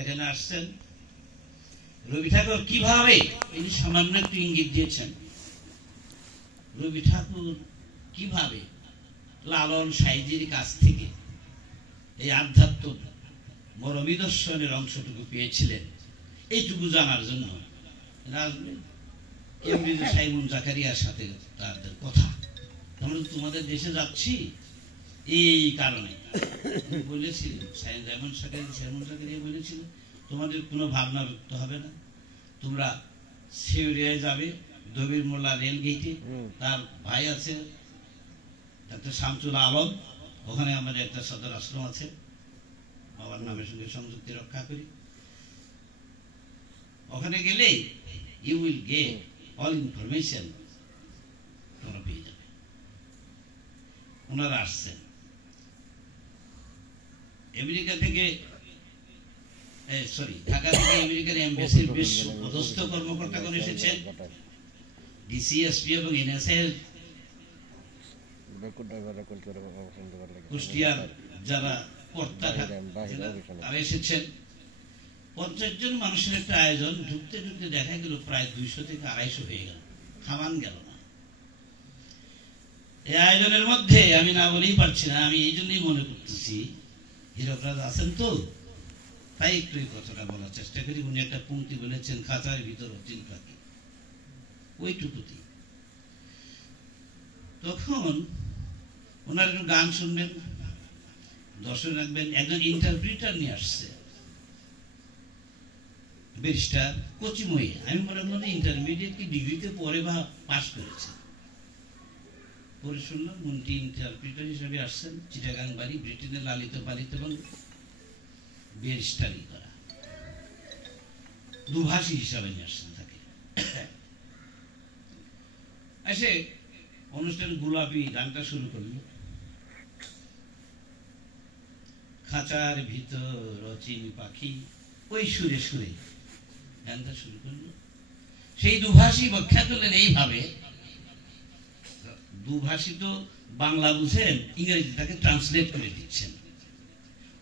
এখানে আসছেন, রবি ঠাকুর কিভাবে, এই সামান্য একটু ইঙ্গিত দিয়েছেন, রবি ঠাকুর কিভাবে লালন সাইজির কাছ থেকে এই আধ্যাত্ম মরমী দর্শনের অংশটুকু পেয়েছিলেন, এইটুকু জানার জন্য কেমব্রিজের সাইমন জাকারিয়ার সাথে তাদের কথা, আমরা তোমাদের দেশে যাচ্ছি এই কারণে বলেছিলেন। সাইমন জাকারিয়া বলেছিলেন তোমাদের কোনো ভাবনা ব্যক্ত হবে না, তোমরা সিউরিয়ায় যাবে, দবির মোল্লা রেল গেটে তার ভাই আছে ডাক্তার শামসুল আলম, ওখানে আমাদের একটা সদর আশ্রম আছে, বাবার নামের সঙ্গে সংযুক্তি রক্ষা করি। ওখানে গেলেই you will get all information, তোমরা পেয়ে যাবে। ওনারা আসছেন আমেরিকা থেকে, ঢাকা থেকে আমেরিকার এমবাসির বেশ পদস্থ কর্মকর্তাগণ এসেছেন, ডিসিএসপি এবং এনএসএর কুষ্টিয়ার যারা কর্তা তারা এসেছেন। 50 জন মানুষের একটা আয়োজন, ঢুকতে ঢুকতে দেখা গেল প্রায় 200 থেকে 250 হয়ে গেল, থামান গেল না। এই আয়োজনের মধ্যে আমি না বলেই পারছি না, আমি এই জন্যই মনে করতেছি হীরকরাজ আছেন তো, তাই একটু এই কথাটা বলার চেষ্টা করি। উনি একটা পংক্তি বলেছেন, খাঁচার ভিতর অচিন পাখি, ওইটুকুতেই। তখন ওনার একটু গান শুনবেন, দর্শন রাখবেন। একজন ইন্টারপ্রিটার নিয়ে আসছে, ব্যারিস্টার কচিময়ী, আমি মনে করি ইন্টারমিডিয়েট কি ডিগ্রিতে পরে বা পাস করেছে। পরে শুনলাম উনি ইন্টারপ্রিটার হিসেবে আসছেন, চিটাগাং বাড়ি, ব্রিটেনে লালিত পালিত এবং ব্যারিস্টারি করা, দুভাষী হিসাবে নিয়ে আসছেন তাকে। এসে অনুষ্ঠান গোলাপি গানটা শুরু করল, খাঁচার ভিতর অচিন পাখি, ওই সুরে সুরে গানটা শুরু করলো। সেই দুভাষী ব্যাখ্যা করলেন এইভাবে, দুভাষী তো বাংলা বুঝেন, ইংরেজি তাকে ট্রান্সলেট করে দিচ্ছেন।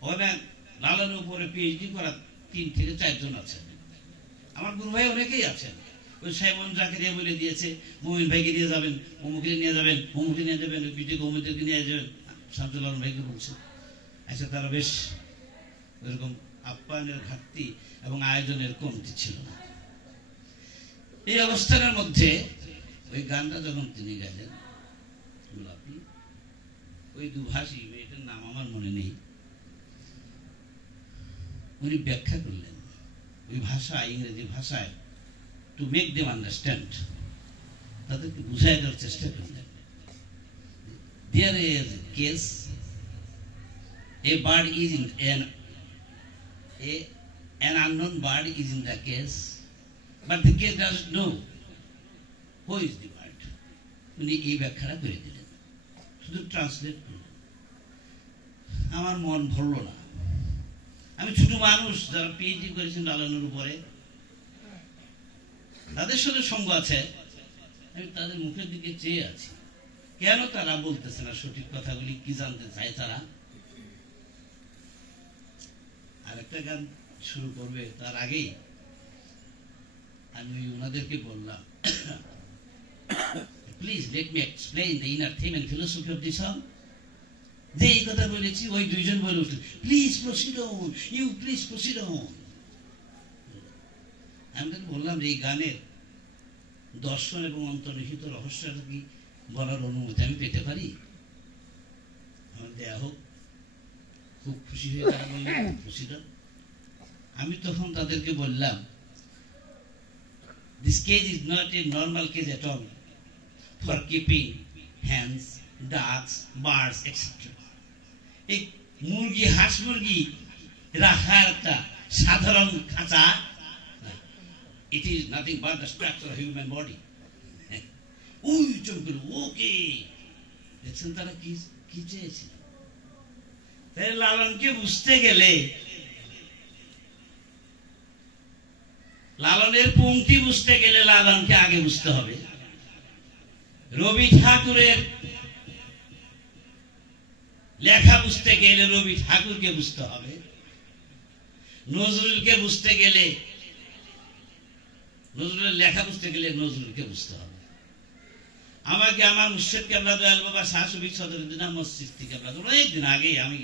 ওরা লালনের উপরে পিএইচডি করা 3 থেকে 4 জন আছেন, আমার গুরু ভাই অনেকেই আছেন। ওই সাইমন জাকারিয়া বলে দিয়েছে মুমিন ভাইকে নিয়ে যাবেন, অমুকে নিয়ে যাবেন, অমুকে নিয়ে যাবেন, পিটি কৌমিদেরকে নিয়ে যাবেন, শামসুল আলম ভাইকে বলছে। আচ্ছা, তারা বেশ ওইরকম আপ্যায়নের ঘাটতি এবং আয়োজনের কমতি ছিল না। এই অবস্থানের মধ্যে ওই গানটা যখন তিনি গাইলেন গোলাপি, ওই দুভাষী, এটার নাম আমার মনে নেই, উনি ব্যাখ্যা করলেন ওই ভাষায়, ইংরেজি ভাষায়, টু মেক দেম আন্ডারস্ট্যান্ড, তাদেরকে বুঝাই দেওয়ার চেষ্টা করলেন। There is a case, a bird is in an unknown bird is in the case, but the case doesn't know who is the bird. উনি এই ব্যাখ্যাটা করে দিলেন, শুধু ট্রান্সলেট করলেন। আমার মন ভরল না। আমি ছোট মানুষ, যারা পিএইচডি করেছেন লালনের উপরে, তাদের সাথে সঙ্গ আছে, আমি তাদের মুখের দিকে চেয়ে আছি, কেন তারা বলতেছে না সঠিক কথাগুলি, কি জানতে চায় তারা। আরেকটা গান শুরু করবে তার আগেই আমি ওনাদেরকে বললাম, please let me explain the inner theme and philosophy of this song. যে এই কথা বলেছি, ওই 2 জন বলে উঠলেন, please proceed on, you please proceed on. আমি তাকে বললাম যে এই গানের দর্শন এবং অন্তর্নিহিত রহস্যটা কি বলার অনুমতি আমি পেতে পারি? আমার দেয়া হোক। খুব খুশি হয়ে তারা বললেন প্রসিড অন। আমি তখন তাদেরকে বললাম, this cage is not a normal cage at all for keeping hens, ducks, birds, etc. এই মুরগি, হাঁস মুরগি রাখার একটা সাধারণ খাঁচা, it is nothing but the structure of human body. ওই চমকে ওকে দেখছেন তারা কি কি চেয়েছিল। তাই লালনকে বুঝতে গেলে, লালনের পংক্তি বুঝতে গেলে লালনকে আগে বুঝতে হবে। রবি ঠাকুরের লেখা বুঝতে গেলে রবি ঠাকুরকে বুঝতে হবে। নজরুলকে বুঝতে গেলে, নজরুলের লেখা বুঝতে গেলে নজরুলকে বুঝতে হবে। আমাকে আমার মুর্শিদ কেবলা দয়াল বাবা শাহ শফিক সদরুদ্দিন আহমদ চিশতি কেবলা অনেকদিন আগেই আমি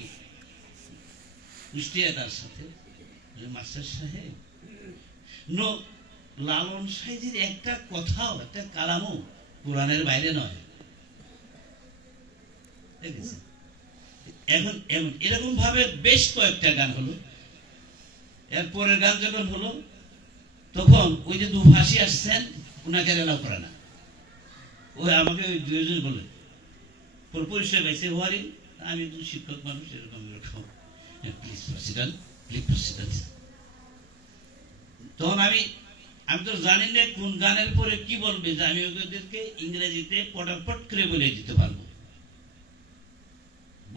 কুষ্টিয়া তার সাথে, মাস্টার সাহেব লালন সাহেবের একটা কথাও, একটা কালামও কোরআনের বাইরে নয়। এখন এরকম ভাবে বেশ কয়েকটা গান হলো। এরপরের গান যখন হলো তখন ওই যে দুভাষী আসছেন, ওনাকে এলাও করে না। ওই আমাকে ওই দুজন বললেন, পরিচয় পাইছে ওয়ারি, আমি তো শিক্ষক মানুষ, এরকম এরকম, প্লিজ প্রেসিডেন্ট, প্লিজ প্রেসিডেন্ট। তখন আমি তো জানি না কোন গানের পরে কি বলবে, যে আমি ওদেরকে ইংরেজিতে পটাপট করে বলে দিতে পারবো।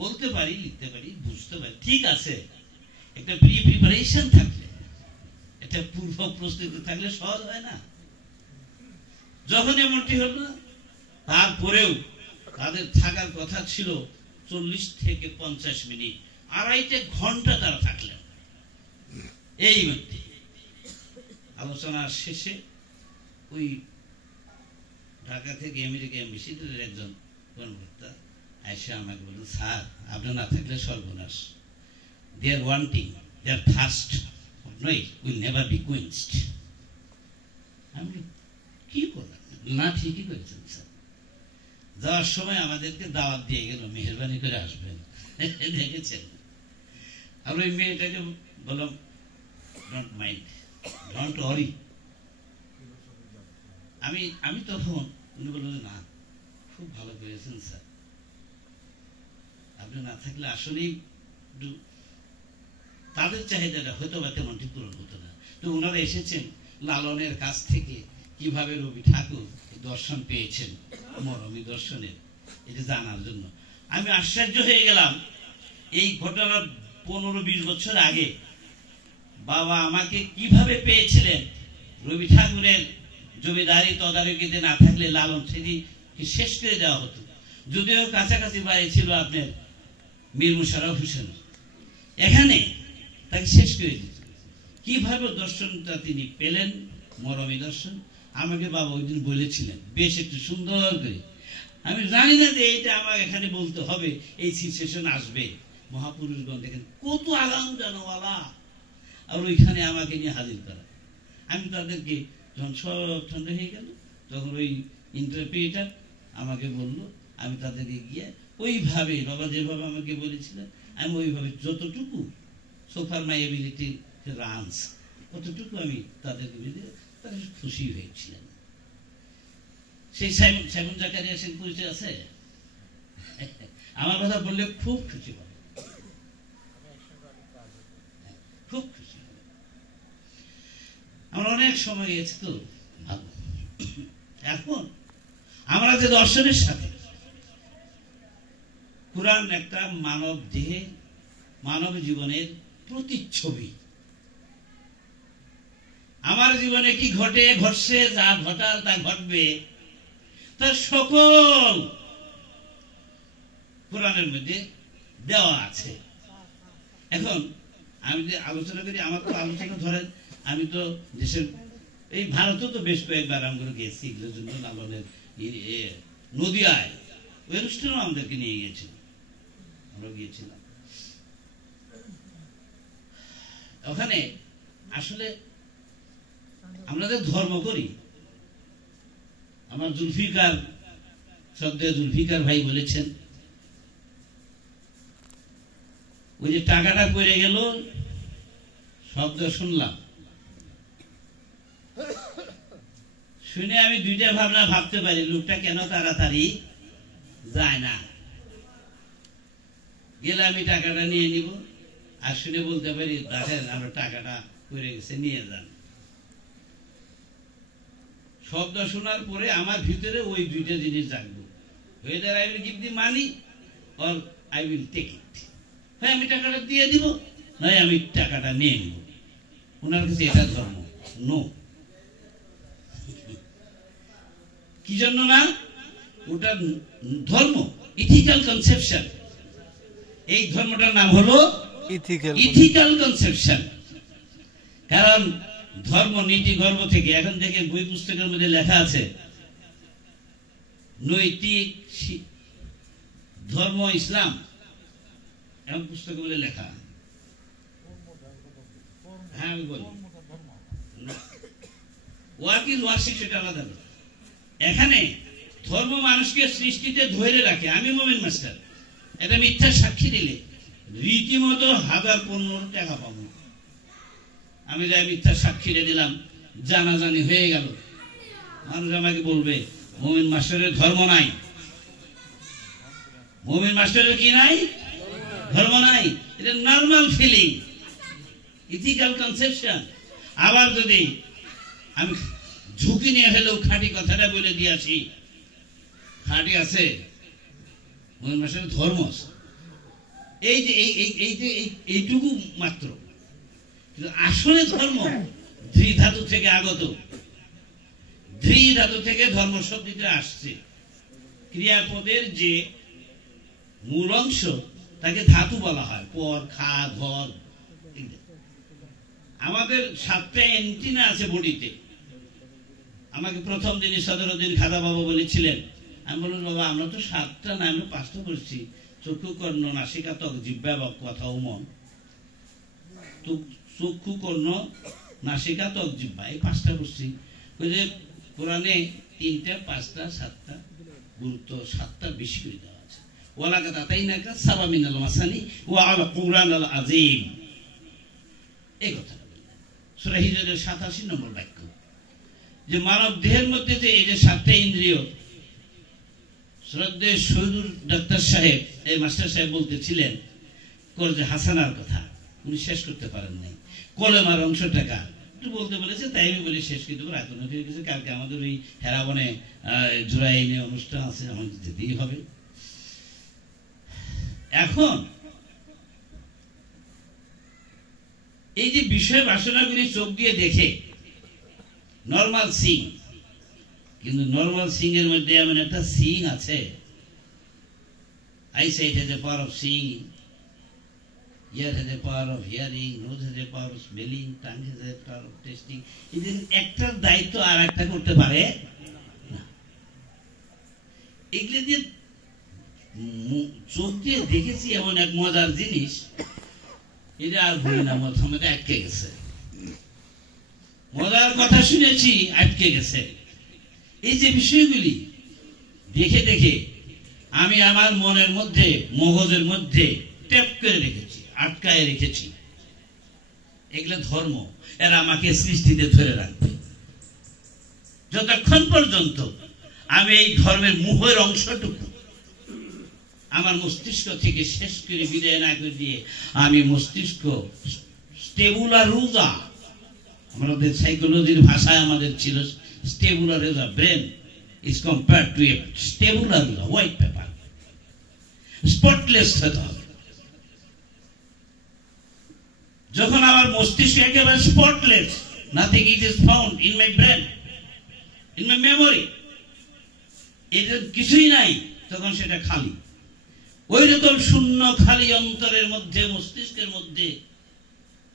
বলতে পারি, লিখতে পারি, বুঝতে পারি, ঠিক আছে। একটা প্রিপারেশন থাকলে, একটা পূর্ব প্রস্তুতি থাকলে সহজ হয় না। যখন এমনটি হল না, তারপরেও তাদের থাকার কথা ছিল 40 থেকে 50 মিনিট, 2.5 ঘন্টা তারা থাকলেন। এই মধ্যে আলোচনার শেষে ওই ঢাকা থেকে আমেরিকা এমবিসির একজন কর্মকর্তা আয়সা আমাকে বলল, স্যার আপনি না থাকলে সর্বনাশ, they are wanting, they are thirst of noise will never be quenched. আমি কি করলাম? না, ঠিকই করেছেন স্যার। যাওয়ার সময় আমাদেরকে দাওয়াত দিয়ে গেল, মেহরবানি করে আসবেন। দেখেছেন? আর ওই মেয়েটাকে বললাম, ডোন্ট মাইন্ড, ডোন্ট ওয়ারি। আমি তখন উনি বললেন, না খুব ভালো করেছেন স্যার, আপনি না থাকলে আসলেই তাদের চাহিদাটা হয়তো বা তেমনটি পূরণ হতো না। তো ওনারা এসেছেন লালনের কাছ থেকে কিভাবে রবি ঠাকুর দর্শন পেয়েছেন, মরমী দর্শনের, এটা জানার জন্য। আমি আশ্চর্য হয়ে গেলাম। এই ঘটনার 15-20 বছর আগে বাবা আমাকে কিভাবে পেয়েছিলেন, রবি ঠাকুরের জমিদারি তদারকিতে না থাকলে লালন সেদিকে শেষ করে দেওয়া হতো। যদিও কাছাকাছি বাড়ি ছিল আপনার মীর মুশাররফ হোসেন, এখানে তাকে শেষ করে দিত। কিভাবে দর্শনটা তিনি পেলেন, মরমী দর্শন, আমাকে বাবা ওই দিন বলেছিলেন বেশ একটু সুন্দর করে। আমি জানি না যে এইটা আমার এখানে বলতে হবে, এই সিচুয়েশন আসবে। মহাপুরুষগণ দেখেন কত আগাম জানোয়ালা, আর ওইখানে আমাকে নিয়ে হাজির করা। আমি তাদেরকে যখন সব ঠান্ডা হয়ে গেল, তখন ওই ইন্টারপ্রিটার আমাকে বললো, আমি তাদেরকে গিয়ে ওইভাবে বাবা যেভাবে আমাকে বলেছিলেন, আমি ওইভাবে যতটুকু সোফার মাই এবিলিটি রানস, কতটুকু আমি তাদেরকে বুঝে, তারা খুশি হয়েছিলেন। সেই সাইমন জাকারিয়া সেন পরিচয় আছে, আমার কথা বললে খুব খুশি হবে, খুব খুশি হবে। আমরা অনেক সময় গেছি তো ভালো। এখন আমরা যে দর্শনের সাথে কোরআন একটা মানব দেহে, মানব জীবনের প্রতিচ্ছবি। আমার জীবনে কি ঘটে, ঘটছে, যা ঘটার তা ঘটবে, তার সকল কোরআনের মধ্যে দেওয়া আছে। এখন আমি যে আলোচনা করি, আমার তো আলোচনা ধরেন, আমি তো দেশের এই ভারতেও তো বেশ কয়েকবার আমরা গেছি, এগুলোর জন্য লালনের নদিয়ায় ওই অনুষ্ঠানও আমাদেরকে নিয়ে গিয়েছিল, আমরা গিয়েছিলাম। ওখানে আসলে আমরা যে ধর্ম করি, আমার জুলফিকার, শ্রদ্ধেয় জুলফিকার ভাই বলেছেন, ওই যে টাকাটা পড়ে গেল, শব্দ শুনলাম, শুনে আমি দুইটা ভাবনা ভাবতে পারি, লোকটা কেন তাড়াতাড়ি যায় না। গেলে আমি টাকাটা নিয়ে নিব, আর শুনে বলতে পারি, দেখেন আমরা টাকাটা পড়ে গেছে, নিয়ে যান। শব্দ শোনার পরে আমার ভিতরে ওই দুইটা জিনিস জাগবো, whether I will give the money or I will take it. হ্যাঁ আমি টাকাটা দিয়ে দিব, নয় আমি টাকাটা নিয়ে নিব। ওনার কাছে এটা ধর্ম নো। কি জন্য না? ওটা ধর্ম, ইথিক্যাল কনসেপশন। এই ধর্মটার নাম হলো ইথিক্যাল কনসেপশন। কারণ ধর্ম নীতি গর্ব থেকে এখন থেকে বই পুস্তকের মধ্যে লেখা আছে নৈতিক ধর্ম ইসলাম, এমন পুস্তকের মধ্যে লেখা। হ্যাঁ আমি বলি ওয়ার্ক ইজ ওয়ার্শিপ, সেটা আলাদা। এখানে ধর্ম মানুষকে সৃষ্টিতে ধরে রাখে। আমি মোমিন মাস্টার, এটা মিথ্যা সাক্ষী দিলে রীতিমতো 1000-15 টাকা পাবো। আমি যাই মিথ্যা সাক্ষী দিলাম, জানাজানি হয়ে গেল, মানুষ আমাকে বলবে মোমিন মাস্টারের ধর্ম নাই। মোমিন মাস্টারের কি নাই? ধর্ম নাই। এটা নরমাল ফিলিং, ইথিক্যাল কনসেপশন। আবার যদি আমি ঝুঁকি নিয়ে হলেও খাঁটি কথাটা বলে দিয়েছি, খাঁটি আছে, মোমিন মাস্টারের ধর্ম আছে, এই যে এইটুকু মাত্র। কিন্তু আসলে ধর্ম ধৃধাতু থেকে আগত। ধৃধাতু থেকে ধর্ম শব্দটা আসছে। ক্রিয়াপদের যে মূল অংশ তাকে ধাতু বলা হয়, পর, খা, ধর। আমাদের 7টা এন্টিনা আছে বডিতে। আমাকে প্রথম দিনই সদরুদ্দিন খাদা বাবা বলেছিলেন, আমি বললাম বাবা আমরা তো 7টা না, আমরা 5টা করছি, চক্ষু, কর্ণ, নাসিকা, ত্বক, জিহ্বা, বাক, কথা ও মন। তো চক্ষু, কর্ণ, নাসিকা, ত্বক, জিহ্বা, এই 5টা করছি। ওই যে কোরআনে 3টা, 5টা, 7টা গুরুত্ব, 7টা বেশি করে দেওয়া আছে। ওয়ালাকাদ আতাইনাকা সাবা মিনাল মাসানি ওয়া আল কুরআনাল আযীম, এই কথা বললেন। সূরা হিজরের 87 নম্বর বাক্য, যে মানব দেহের মধ্যে যে এই যে 7টা ইন্দ্রিয়, শ্রদ্ধেয় শহীদুর ডাক্তার সাহেব, এই মাস্টার সাহেব বলতেছিলেন করজে হাসানার কথা, উনি শেষ করতে পারেন নাই। কলেমার অংশটাকা একটু বলতে বলেছে, তাই আমি বলি শেষ কিন্তু রাত হয়ে গেছে। কালকে আমাদের ওই হেরাবনে জুরাইনে অনুষ্ঠান আছে, আমাকে যেতেই হবে। এখন এই যে বিষয় বাসনাগুলি চোখ দিয়ে দেখে নর্মাল সিং, কিন্তু নর্মাল সিং এর মধ্যে এমন একটা সিং আছে, eyesight has a power of seeing, ear has a power of hearing, nose has a power of smelling, tongue has a power of tasting. এদের একটার দায়িত্ব আর একটা করতে পারে না। এগুলো দিয়ে চোখ দিয়ে দেখেছি এমন এক মজার জিনিস, এটা আর ভুলি না, মধ্যে আটকে গেছে। মজার কথা শুনেছি, আটকে গেছে। এই যে বিষয়গুলি দেখে দেখে আমি আমার মনের মধ্যে, মগজের মধ্যে ট্যাপ করে রেখেছি, আটকায় রেখেছি। এগুলো ধর্ম, এরা আমাকে সৃষ্টিতে ধরে রাখবে। যতক্ষণ পর্যন্ত আমি এই ধর্মের মুহের অংশটুকু আমার মস্তিষ্ক থেকে শেষ করে বিদায় না করে দিয়ে, আমি মস্তিষ্ক স্টেবুলা রুজা, আমাদের সাইকোলজির ভাষায় আমাদের ছিল tabula rasa, brain is compared to a tabula rasa, white paper, spotless হতে হবে। যখন আমার মস্তিষ্ক একেবারে spotless, nothing it is found in my brain, in my memory, এটা কিছুই নাই, তখন সেটা খালি। ওই রকম শূন্য খালি অন্তরের মধ্যে, মস্তিষ্কের মধ্যে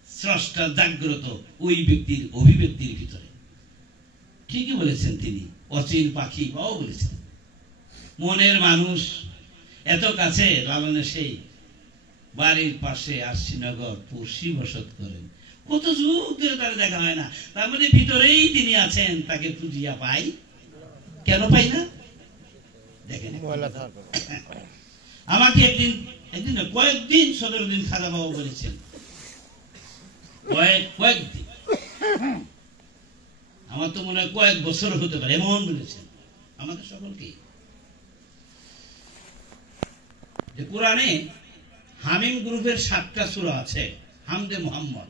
স্রষ্টা জাগ্রত ওই ব্যক্তির অভিব্যক্তির ভিতরে। ঠিকই বলেছেন তিনি, অচিন পাখি পাও বলেছেন। মনের মানুষ এত কাছে, লালনে সেই বাড়ির পাশে আরশিনগর পড়শি বসত করেন, কত যুগ ধরে তারা দেখা হয় না, তার মানে ভিতরেই তিনি আছেন, তাকে খুঁজিয়া পাই, কেন পাই না? দেখেন আমাকে একদিন কয়েকদিন সদরুদ্দিন খাদা বাবু বলেছেন, কয়েকদিন, আমার তো মনে হয় কয়েক বছর হতে পারে, এমন বলেছেন আমাদের সকলকে, যে কোরআনে হামিম গ্রুপের 7টা সূরা আছে। হামদে মুহাম্মদ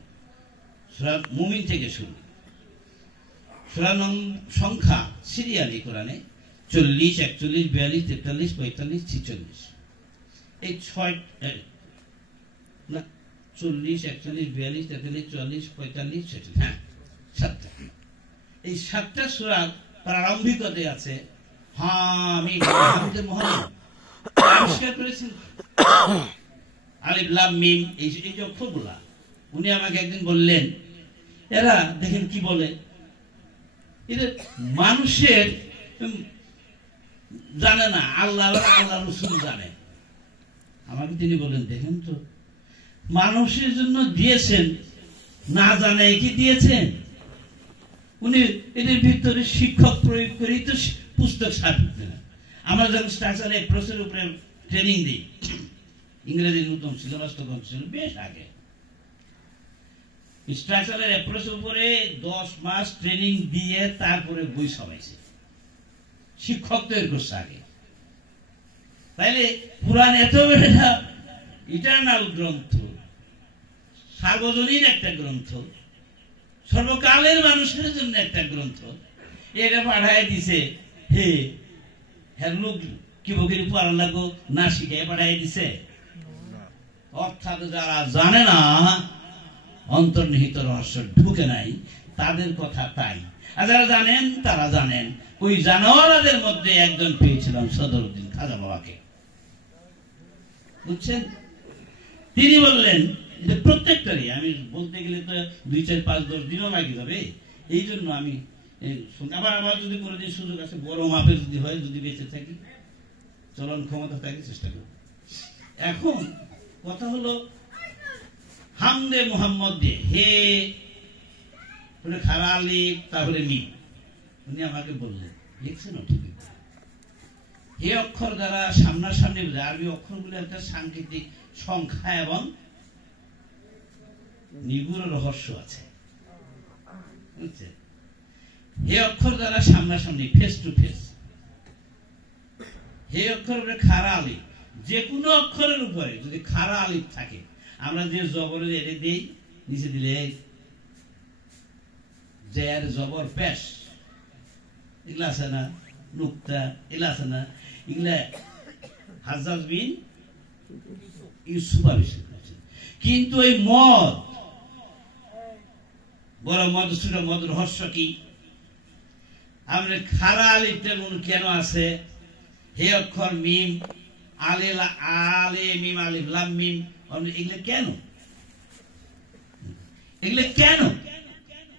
সূরা মুমিন থেকে শুরু, সূরা সংখ্যা সিরিয়ালি কোরআনে 40, 41, 42, 43, 45, 46, এই 40, 41, 42, 43, 44, 45, 46, হ্যাঁ 7টা। এই 7টা সূরার প্রারম্ভিকতে আছে হামিম, হামদে মুহাম্মদ আবিষ্কার করেছেন আলিফ লাম মিম, এই যে অক্ষরগুলা। উনি আমাকে একদিন বললেন এরা দেখেন কি বলে, এরা মানুষের জানে না, আল্লাহ আল্লাহ রসুল জানে। আমাকে তিনি বলেন দেখেন তো, মানুষের জন্য দিয়েছেন, না জানে কি দিয়েছেন। উনি এদের ভিতরে শিক্ষক প্রয়োগ করেই তো পুস্তক সার্থক না। আমরা যখন স্ট্রাকচার অ্যাপ্রোচের উপরে ট্রেনিং দিই, ইংরেজি নতুন সিলেবাস তখন ছিল বেশ আগে, স্ট্রাকচারের অ্যাপ্রোচের উপরে 10 মাস ট্রেনিং দিয়ে তারপরে বই সবাইছে, শিক্ষক তৈরি করছে আগে। তাইলে পুরাণ এত একটা ইটারনাল গ্রন্থ, সার্বজনীন একটা গ্রন্থ, সর্বকালের মানুষের জন্য একটা গ্রন্থ, এটা পাঠায় দিছে। হে হ্যাঁ, লোক কি বকির পড়া লাগো না শিখে পাঠাই দিছে। অর্থাৎ যারা জানে না, অন্তর্নিহিত রহস্য ঢুকে নাই, তাদের কথা তাই। আর যারা জানেন তারা জানেন। ওই জানোয়ারদের মধ্যে একজন পেয়েছিলাম সদরুদ্দিন খাজা বাবাকে, বুঝছেন। তিনি বললেন যে প্রত্যেকটারই, আমি বলতে গেলে তো 2, 4, 5, 10 দিনও লাগে যাবে, এই জন্য আমি আবার যদি কোনোদিন সুযোগ আছে, বড় মাপের যদি হয়, যদি বেঁচে থাকি, চলন ক্ষমতা থাকি, চেষ্টা করব। এখন কথা হলো হামদে মোহাম্মদ দিয়ে হে খারা আলী, তাহলে মি, উনি আমাকে বললেন লিখছেন ঠিক, হে অক্ষর দ্বারা সামনাসামনি, আরবি অক্ষরগুলো একটা সাংকেতিক সংখ্যা এবং নিগুড় রহস্য আছে, বুঝছেন। হে অক্ষর দ্বারা সামনাসামনি, ফেস টু ফেস। হে অক্ষর উপরে খারা আলিফ, যে কোনো অক্ষরের উপরে যদি খারা আলিফ থাকে, আমরা যে জবরের এনে দিই, নিচে দিলে জের জবর পেশ, এগুলা আছে না, নুক্তা এগুলা আছে না, এগুলা হাজ্জাজ বিন ইউসুফ আবিষ্কার করেছেন। কিন্তু এই মদ, বড় মদ, ছোট মদ রহস্য কি? আমরা খারা আলিফটা কেন আছে? হে অক্ষর মিম, আলে মিম, আলিফ লাম মিম, এগুলো কেন? এগুলো কেন?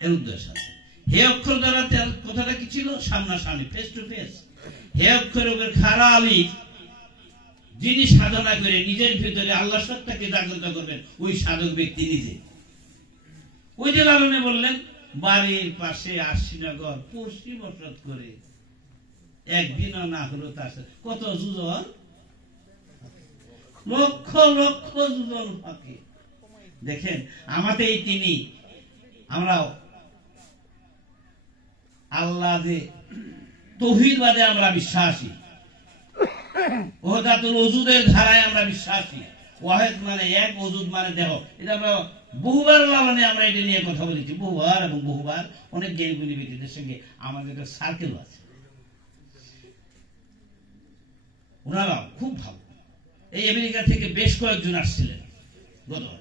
এর উদ্দেশ্য আছে। হে অক্ষর দ্বারা কথাটা কি ছিল? সামনাসামনি, ফেস টু ফেস। হে অক্ষর উপর খারা আলিফ, যিনি সাধনা করে নিজের ভিতরে আল্লাহ সত্তাকে জাগ্রত করবেন, ওই সাধক ব্যক্তি নিজে। ওই যে লালনে বললেন, বাড়ির পাশে আশিনগর পড়শি বসত করে, একদিনও না হলো তার কত যুজন, লক্ষ লক্ষ যুজন ফাঁকে। দেখেন আমাদের তিনি, আমরা আল্লাহ যে তৌহিদ বাদে আমরা বিশ্বাসী, ওহদাতুল ওজুদের ধারায় আমরা বিশ্বাসী। ওয়াহেদ মানে এক, ওজুদ মানে দেহ। এটা আমরা বহুবার লালনে আমরা এটা নিয়ে কথা বলেছি, বহুবার এবং বহুবার। অনেক জ্ঞানীগুলি ব্যক্তিদের সঙ্গে আমাদের একটা সার্কেল আছে, ওনারাও খুব ভালো। এই আমেরিকা থেকে বেশ কয়েকজন আসছিলেন গতবার,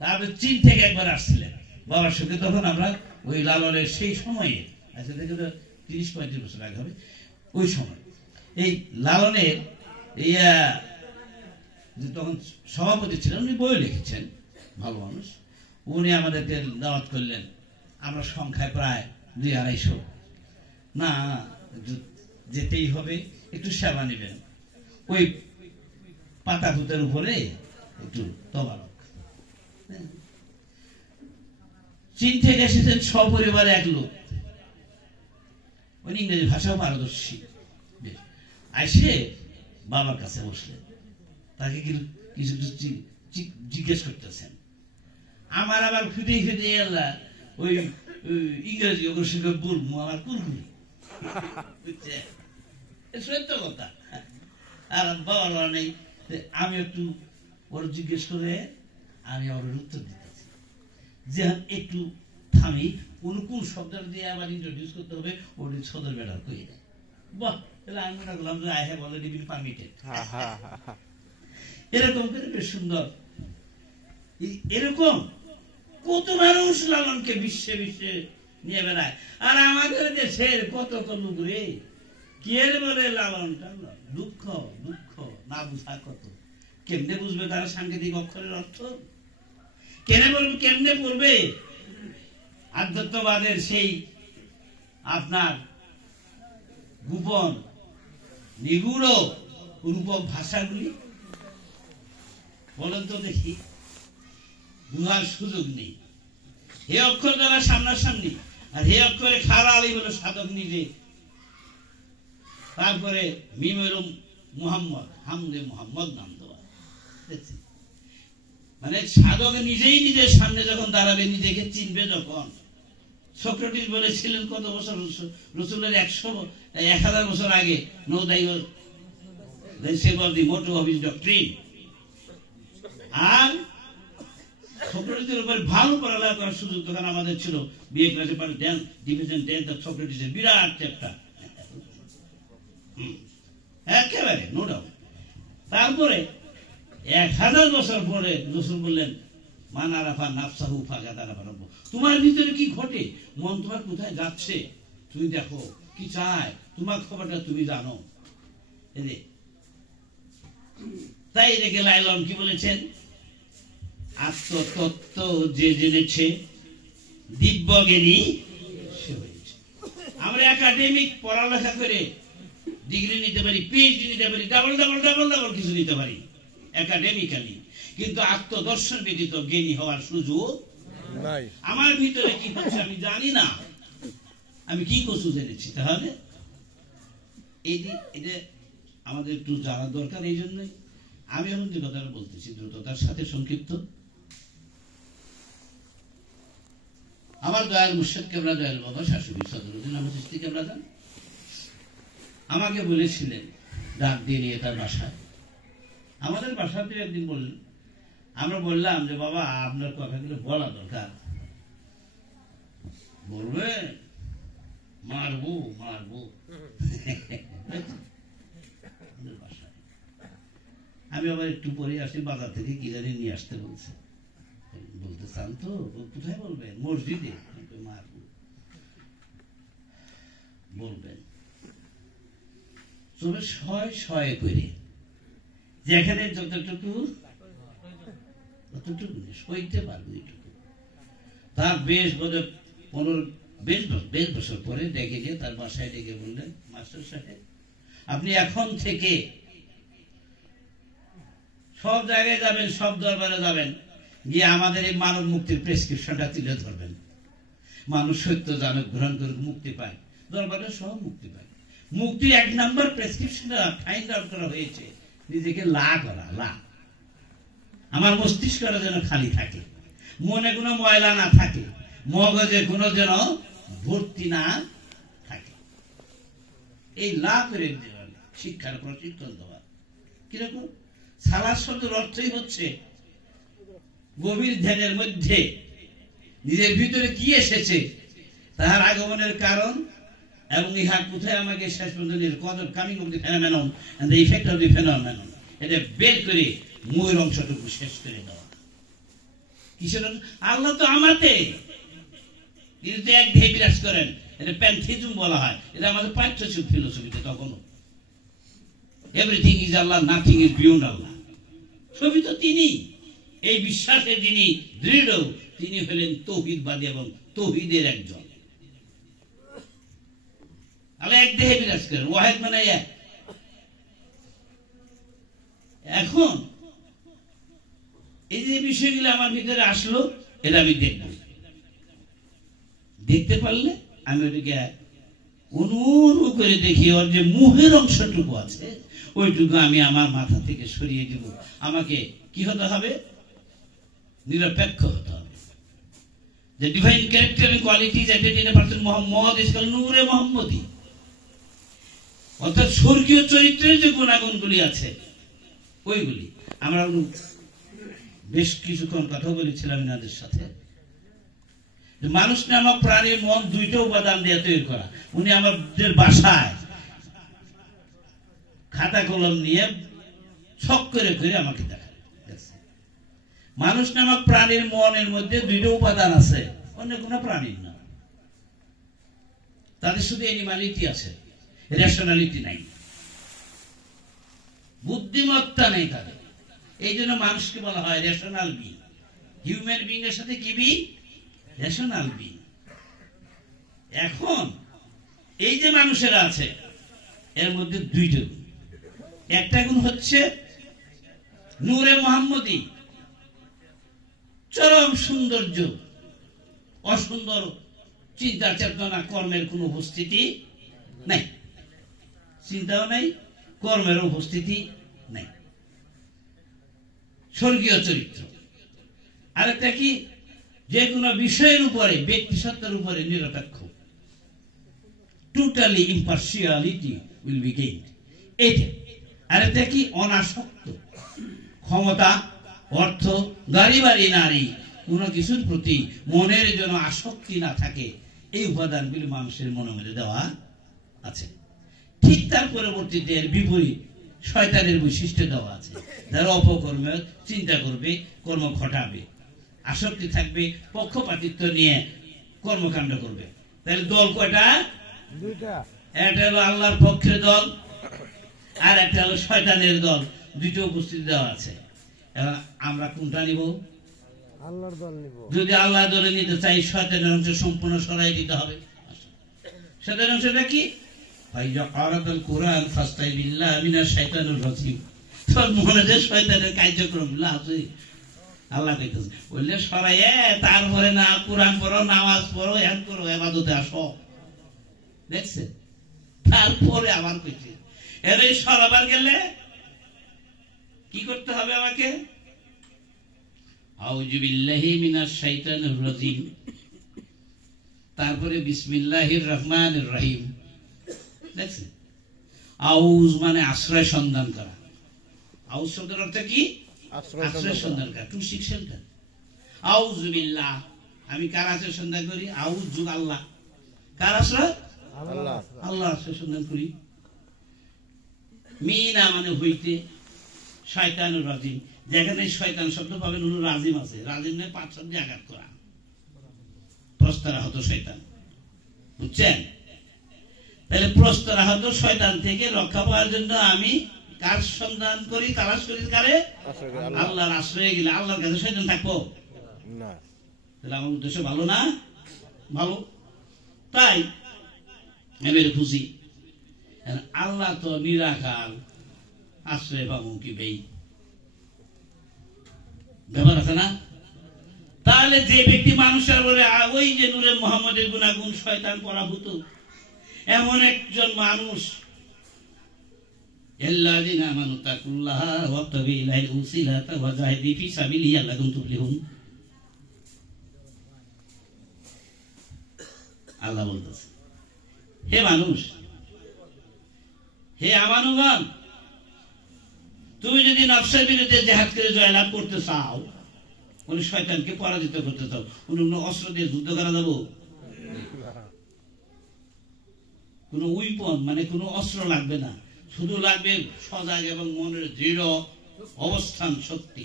তারপরে চীন থেকে একবার আসছিলেন বাবার সঙ্গে। তখন আমরা ওই লালনের সেই সময়ে, আচ্ছা থেকে 30-35 বছর আগে হবে, ওই সময় এই লালনের তখন সভাপতি ছিলেন, উনি বই লিখেছেন, ভালো মানুষ। উনি আমাদেরকে দাওয়াত করলেন। আমরা সংখ্যায় প্রায় 200-250। না, যেতেই হবে, একটু সেবা নেবেন। ওই পাতা ফুতের উপরে একটু তবারক। চীন থেকে এসেছেন সপরিবারে এক লোক, উনি ইংরেজি ভাষাও পারদর্শী। এসে বাবার কাছে বসলেন, তাকে কিছু জিজ্ঞেস করতেছেন। আমার আবার খুদে খুদে এলা ওই ইংরেজি ওগুলোর সঙ্গে বলবো, আমার কুরকুরি, বুঝছেন, সত্য কথা। আর বাবার নেই, আমি একটু ওর জিজ্ঞেস করে আমি ওর উত্তর দিতেছি, যে একটু থামি, কোন কোন শব্দ দিয়ে আবার ইন্ট্রোডিউস করতে হবে, ওর সদর বেড়ার কই দেয়। বাহ, তাহলে আমি মনে করলাম যে I have already been permitted. এরকম করে বেশ সুন্দর। এরকম কত মানুষ লালনকে বিশ্বে বিশ্বে নিয়ে বেড়ায়। আর আমাদের দেশের কত লোক রে, কে বলে লালন টালন, দুঃখ দুঃখ না বুঝা কত। কেমনে বুঝবে তারা সাংকেতিক অক্ষরের অর্থ? কেমনে বলবে, কেমনে পড়বে? আধ্যাত্মবাদের সেই আপনার গোপন নিগুড় রূপক ভাষাগুলি বলেন তো দেখি, বুঝার সুযোগ নেই। হে অক্ষর দ্বারা সামনাসামনি, আর হে অক্ষরে খারা আলী হলো সাধক নিজে, তারপরে মিম হলো মুহাম্মদ, হামদে মুহাম্মদ নাম দেওয়া। মানে সাধক নিজেই নিজের সামনে যখন দাঁড়াবে, নিজেকে চিনবে যখন। সক্রেটিস বলেছিলেন কত বছর, রসুলের 1000 বছর আগে, know thy motto of his doctrine. আর সক্রেটিসের উপর ভালো পড়ালেখা করার সুযোগ তখন আমাদের ছিল। বিএ ক্লাসে পড়ে ডিভিশন 10 সক্রেটিসের বিরাট চ্যাপ্টার, একেবারে নো ডাউট। তারপরে 1000 বছর পরে রসুল বললেন, মান আরাফা নাফসাহু ফাকাদ আরাফা রাব্বু। তোমার ভিতরে কি ঘটে, মন তোমার কোথায় যাচ্ছে তুমি দেখো, কি চায় তোমার খবরটা তুমি জানো। তাই রেখে লাইলন কি বলেছেন, আত্মতত্ত্ব যে জেনেছে দিব্যজ্ঞানী সে হয়েছে। আমরা একাডেমিক পড়ালেখা করে ডিগ্রি নিতে পারি, পিএইচডি নিতে পারি, ডাবল ডাবল ডাবল ডাবল কিছু নিতে পারি একাডেমিক্যালি, কিন্তু আত্মদর্শন ব্যতীত জ্ঞানী হওয়ার সুযোগ নাই। আমার ভিতরে কি হচ্ছে আমি জানি না, আমি কি কচু জেনেছি। তাহলে এটা আমাদের একটু জানার দরকার। এই জন্যই আমি এখন যে কথাটা বলতেছি দ্রুততার সাথে সংক্ষিপ্ত। আমার দয়াল মুর্শিদ কেবলা, দয়াল বাবা শাশুড়ি সদরুদ্দিন আহমদ চিশতি কেবলা যান আমাকে বলেছিলেন, ডাক দিয়ে নিয়ে তার বাসায়, আমাদের বাসাতে একদিন বললেন। আমরা বললাম যে বাবা আপনার কথাগুলো বলা দরকার। বলবে মারবো মারবো। আমি আবার একটু পরে আসি, বাজার থেকে কি জানি নিয়ে আসতে বলছে। বলতে চান তো, কোথায় বলবেন? মসজিদে। মারবো বলবেন তবে শয় শয় করে, যেখানে যতটুকু ততটুকু সইতে পারবে এইটুকু। তার বেশ বোধ 20 বছর পরে ডেকে গিয়ে তার বাসায় ডেকে বললেন, মাস্টার সাহেব আপনি এখন থেকে সব জায়গায় যাবেন, সব দরবারে যাবেন, গিয়ে আমাদের এই মানব মুক্তির প্রেসক্রিপশনটা তুলে ধরবেন। মানুষ সত্য জানক গ্রহণ করে মুক্তি পায়, দরবারে সব মুক্তি পায়। মুক্তির 1 নম্বর প্রেসক্রিপশনটা ফাইন্ড আউট করা হয়েছে, নিজেকে লা করা। লা আমার মস্তিষ্কটা যেন খালি থাকে, মনে কোনো ময়লা না থাকে, মগজে কোনো যেন ভর্তি না থাকে। এই লা করে শিক্ষার প্রশিক্ষণ দেওয়া। কিরকম? সালাত শব্দের অর্থই হচ্ছে গভীর ধ্যানের মধ্যে নিজের ভিতরে কি এসেছে, তাহার আগমনের কারণ, এবং ইহা কোথায় আমাকে শেষ পর্যন্ত coming of the phenomenon and the effect of the phenomenon, এটা বের করে মূল অংশটুকু শেষ করে দেওয়া। কিসের? আল্লাহ তো আমাতে, কিন্তু একঘেয়ে বিরাজ করেন, এটা প্যান্থিজম বলা হয়। এটা আমাদের পাঠ্য ছিল ফিলোসফিতে তখনও। Everything is Allah, nothing is beyond Allah. সবই তো তিনি। এই বিশ্বাসে যিনি দৃঢ়, তিনি হলেন তৌহিদবাদী এবং তৌহিদের একজন। আল্লাহ এক দেহে বিরাজ করেন, ওয়াহিদ মানে এক। এখন এই যে বিষয়গুলো আমার ভিতরে আসলো, এটা আমি দেখব। দেখতে পারলে আমি ওটাকে অনু করে দেখি, ওর যে মুহের অংশটুকু আছে ওইটুকু আমি আমার মাথা থেকে সরিয়ে দিব। আমাকে কি হতে হবে? নিরপেক্ষ হতে হবে। The divine character and qualities added in a person Muhammad is called নূরে মুহাম্মদী। অর্থাৎ স্বর্গীয় চরিত্রের যে গুণাগুণগুলি আছে ওইগুলি। আমরা বেশ কিছুক্ষণ কথা বলেছিলাম এনাদের সাথে। মানুষ নামক প্রাণীর মন 2টা উপাদান দিয়ে তৈরি করা। উনি আমাদের বাসায় খাতা কলম নিয়ে ছক করে করে আমাকে দেখায়। মানুষ নামক প্রাণীর মনের মধ্যে 2টা উপাদান আছে, অন্য কোনো প্রাণীর না। তাদের শুধু অ্যানিমালিটি আছে, রেশনালিটি নাই, বুদ্ধিমত্তা নেই তাদের। এই জন্য মানুষকে বলা হয় রেশনাল বিং। হিউম্যান বিং এর সাথে কি বিং? Rational being. এখন এই যে মানুষেরা আছে এর মধ্যে দুইটা গুণ। একটা গুণ হচ্ছে নূরে মুহাম্মদী, চরম সৌন্দর্য, অসুন্দর চিন্তা চেতনা কর্মের কোন উপস্থিতি নাই, চিন্তাও নাই, কর্মের উপস্থিতি নাই, স্বর্গীয় চরিত্র। আরেকটা কি, যে কোনো বিষয়ের উপরে, ব্যক্তি সত্তার উপরে নিরপেক্ষ, টোটালি ইম্পার্সিয়ালিটি উইল বি গেইনড। এইটা। আরেকটা কি, অনাসক্ত, ক্ষমতা, অর্থ, গাড়ি বাড়ি, নারী, কোনো কিছুর প্রতি মনের জন্য আসক্তি না থাকে। এই উপাদানগুলি মানুষের মনের মধ্যে দেওয়া আছে। ঠিক তার পরবর্তীতে এর বিপরীত শয়তানের বৈশিষ্ট্য দেওয়া আছে, যারা অপকর্মে চিন্তা করবে, কর্ম ঘটাবে, আসক্তি থাকবে, পক্ষপাতিত্ব নিয়ে কর্মকাণ্ড করবে। তাহলে দল কয়টা? দুইটা। একটা হলো আল্লাহর পক্ষের দল, আর একটা হলো শয়তানের দল। দুটো উপস্থিতি দেওয়া আছে। এবার আমরা কোনটা নিব? আল্লাহর দল নিব। যদি আল্লাহর দলে নিতে চাই, শয়তানের অংশ সম্পূর্ণ সরাই দিতে হবে। শয়তানের অংশটা কি? ফাইজা কারাতাল কুরআন ফাস্তাইবিল্লাহ মিনাশ শাইতানির রাজিম। তোর মনে যে শয়তানের কার্যক্রমগুলো আছে, আল্লাহ কইতেছে বললে সরাইয়ে, তারপরে না কুরআন পড়ো, নামাজ পড়ো, এন করো, ইবাদতে আসো। দেখছেন? তারপরে আবার কইছে এর সরাবার গেলে কি করতে হবে আমাকে? আউযু বিল্লাহি মিনাশ শাইতানির রাজিম, তারপরে বিসমিল্লাহির রহমানির রহিম। দেখছেন? আউজ মানে আশ্রয় সন্ধান করা। আউজ শব্দের অর্থ কি? আশ্রয় সন্ধান করা। To six centre. আউযু বিল্লাহ, আমি কার আশ্রয় সন্ধান করি? আউযু আল্লাহ। কার আশ্রয়? আল্লাহ। আল্লাহ আশ্রয় সন্ধান করি। মিনা মানে হইতে, শয়তানুর রাজিম, যেখানে শয়তান শব্দ পাবেন হলো রাজিম আছে। রাজিম মানে পাথর দিয়ে আঘাত করা, প্রস্তরাহত শয়তান। বুঝছেন? তাহলে প্রস্তরাহত শয়তান থেকে রক্ষা পাওয়ার জন্য আমি কার সন্ধান করি, তালাশ করি? কারে? আল্লাহর আশ্রয়ে গেলে। আল্লাহর কাছে শয়তান থাকবো না, তাহলে আমার উদ্দেশ্য ভালো না? ভালো। তাই আমি খুশি। আল্লাহ তো নিরাকার, আশ্রয় পাবো কি বেই? ব্যাপার আছে না? তাহলে যে ব্যক্তি মানুষের বলে ওই যে নূরে মুহাম্মদের গুণাগুণ শয়তান পরাভূত, এমন একজন মানুষ, আল্লাযিনা আমানু তাকুল্লাহ ওয়াবতাগু ইলাইহিল ওয়াসিলাতা ওয়াজাহিদু ফি সাবিলিহি লাআল্লাকুম তুফলিহুন। আল্লাহ বলতেছে, হে মানুষ, হে আমানুগণ, তুমি যদি নফসের বিরুদ্ধে জিহাদ করে জয়লাভ করতে চাও, কোন শয়তানকে পরাজিত করতে চাও, কোন অস্ত্র দিয়ে যুদ্ধ করা যাবো? কোন উইপন মানে কোন অস্ত্র লাগবে না, শুধু লাগবে সজাগ এবং মনের দৃঢ় অবস্থান শক্তি।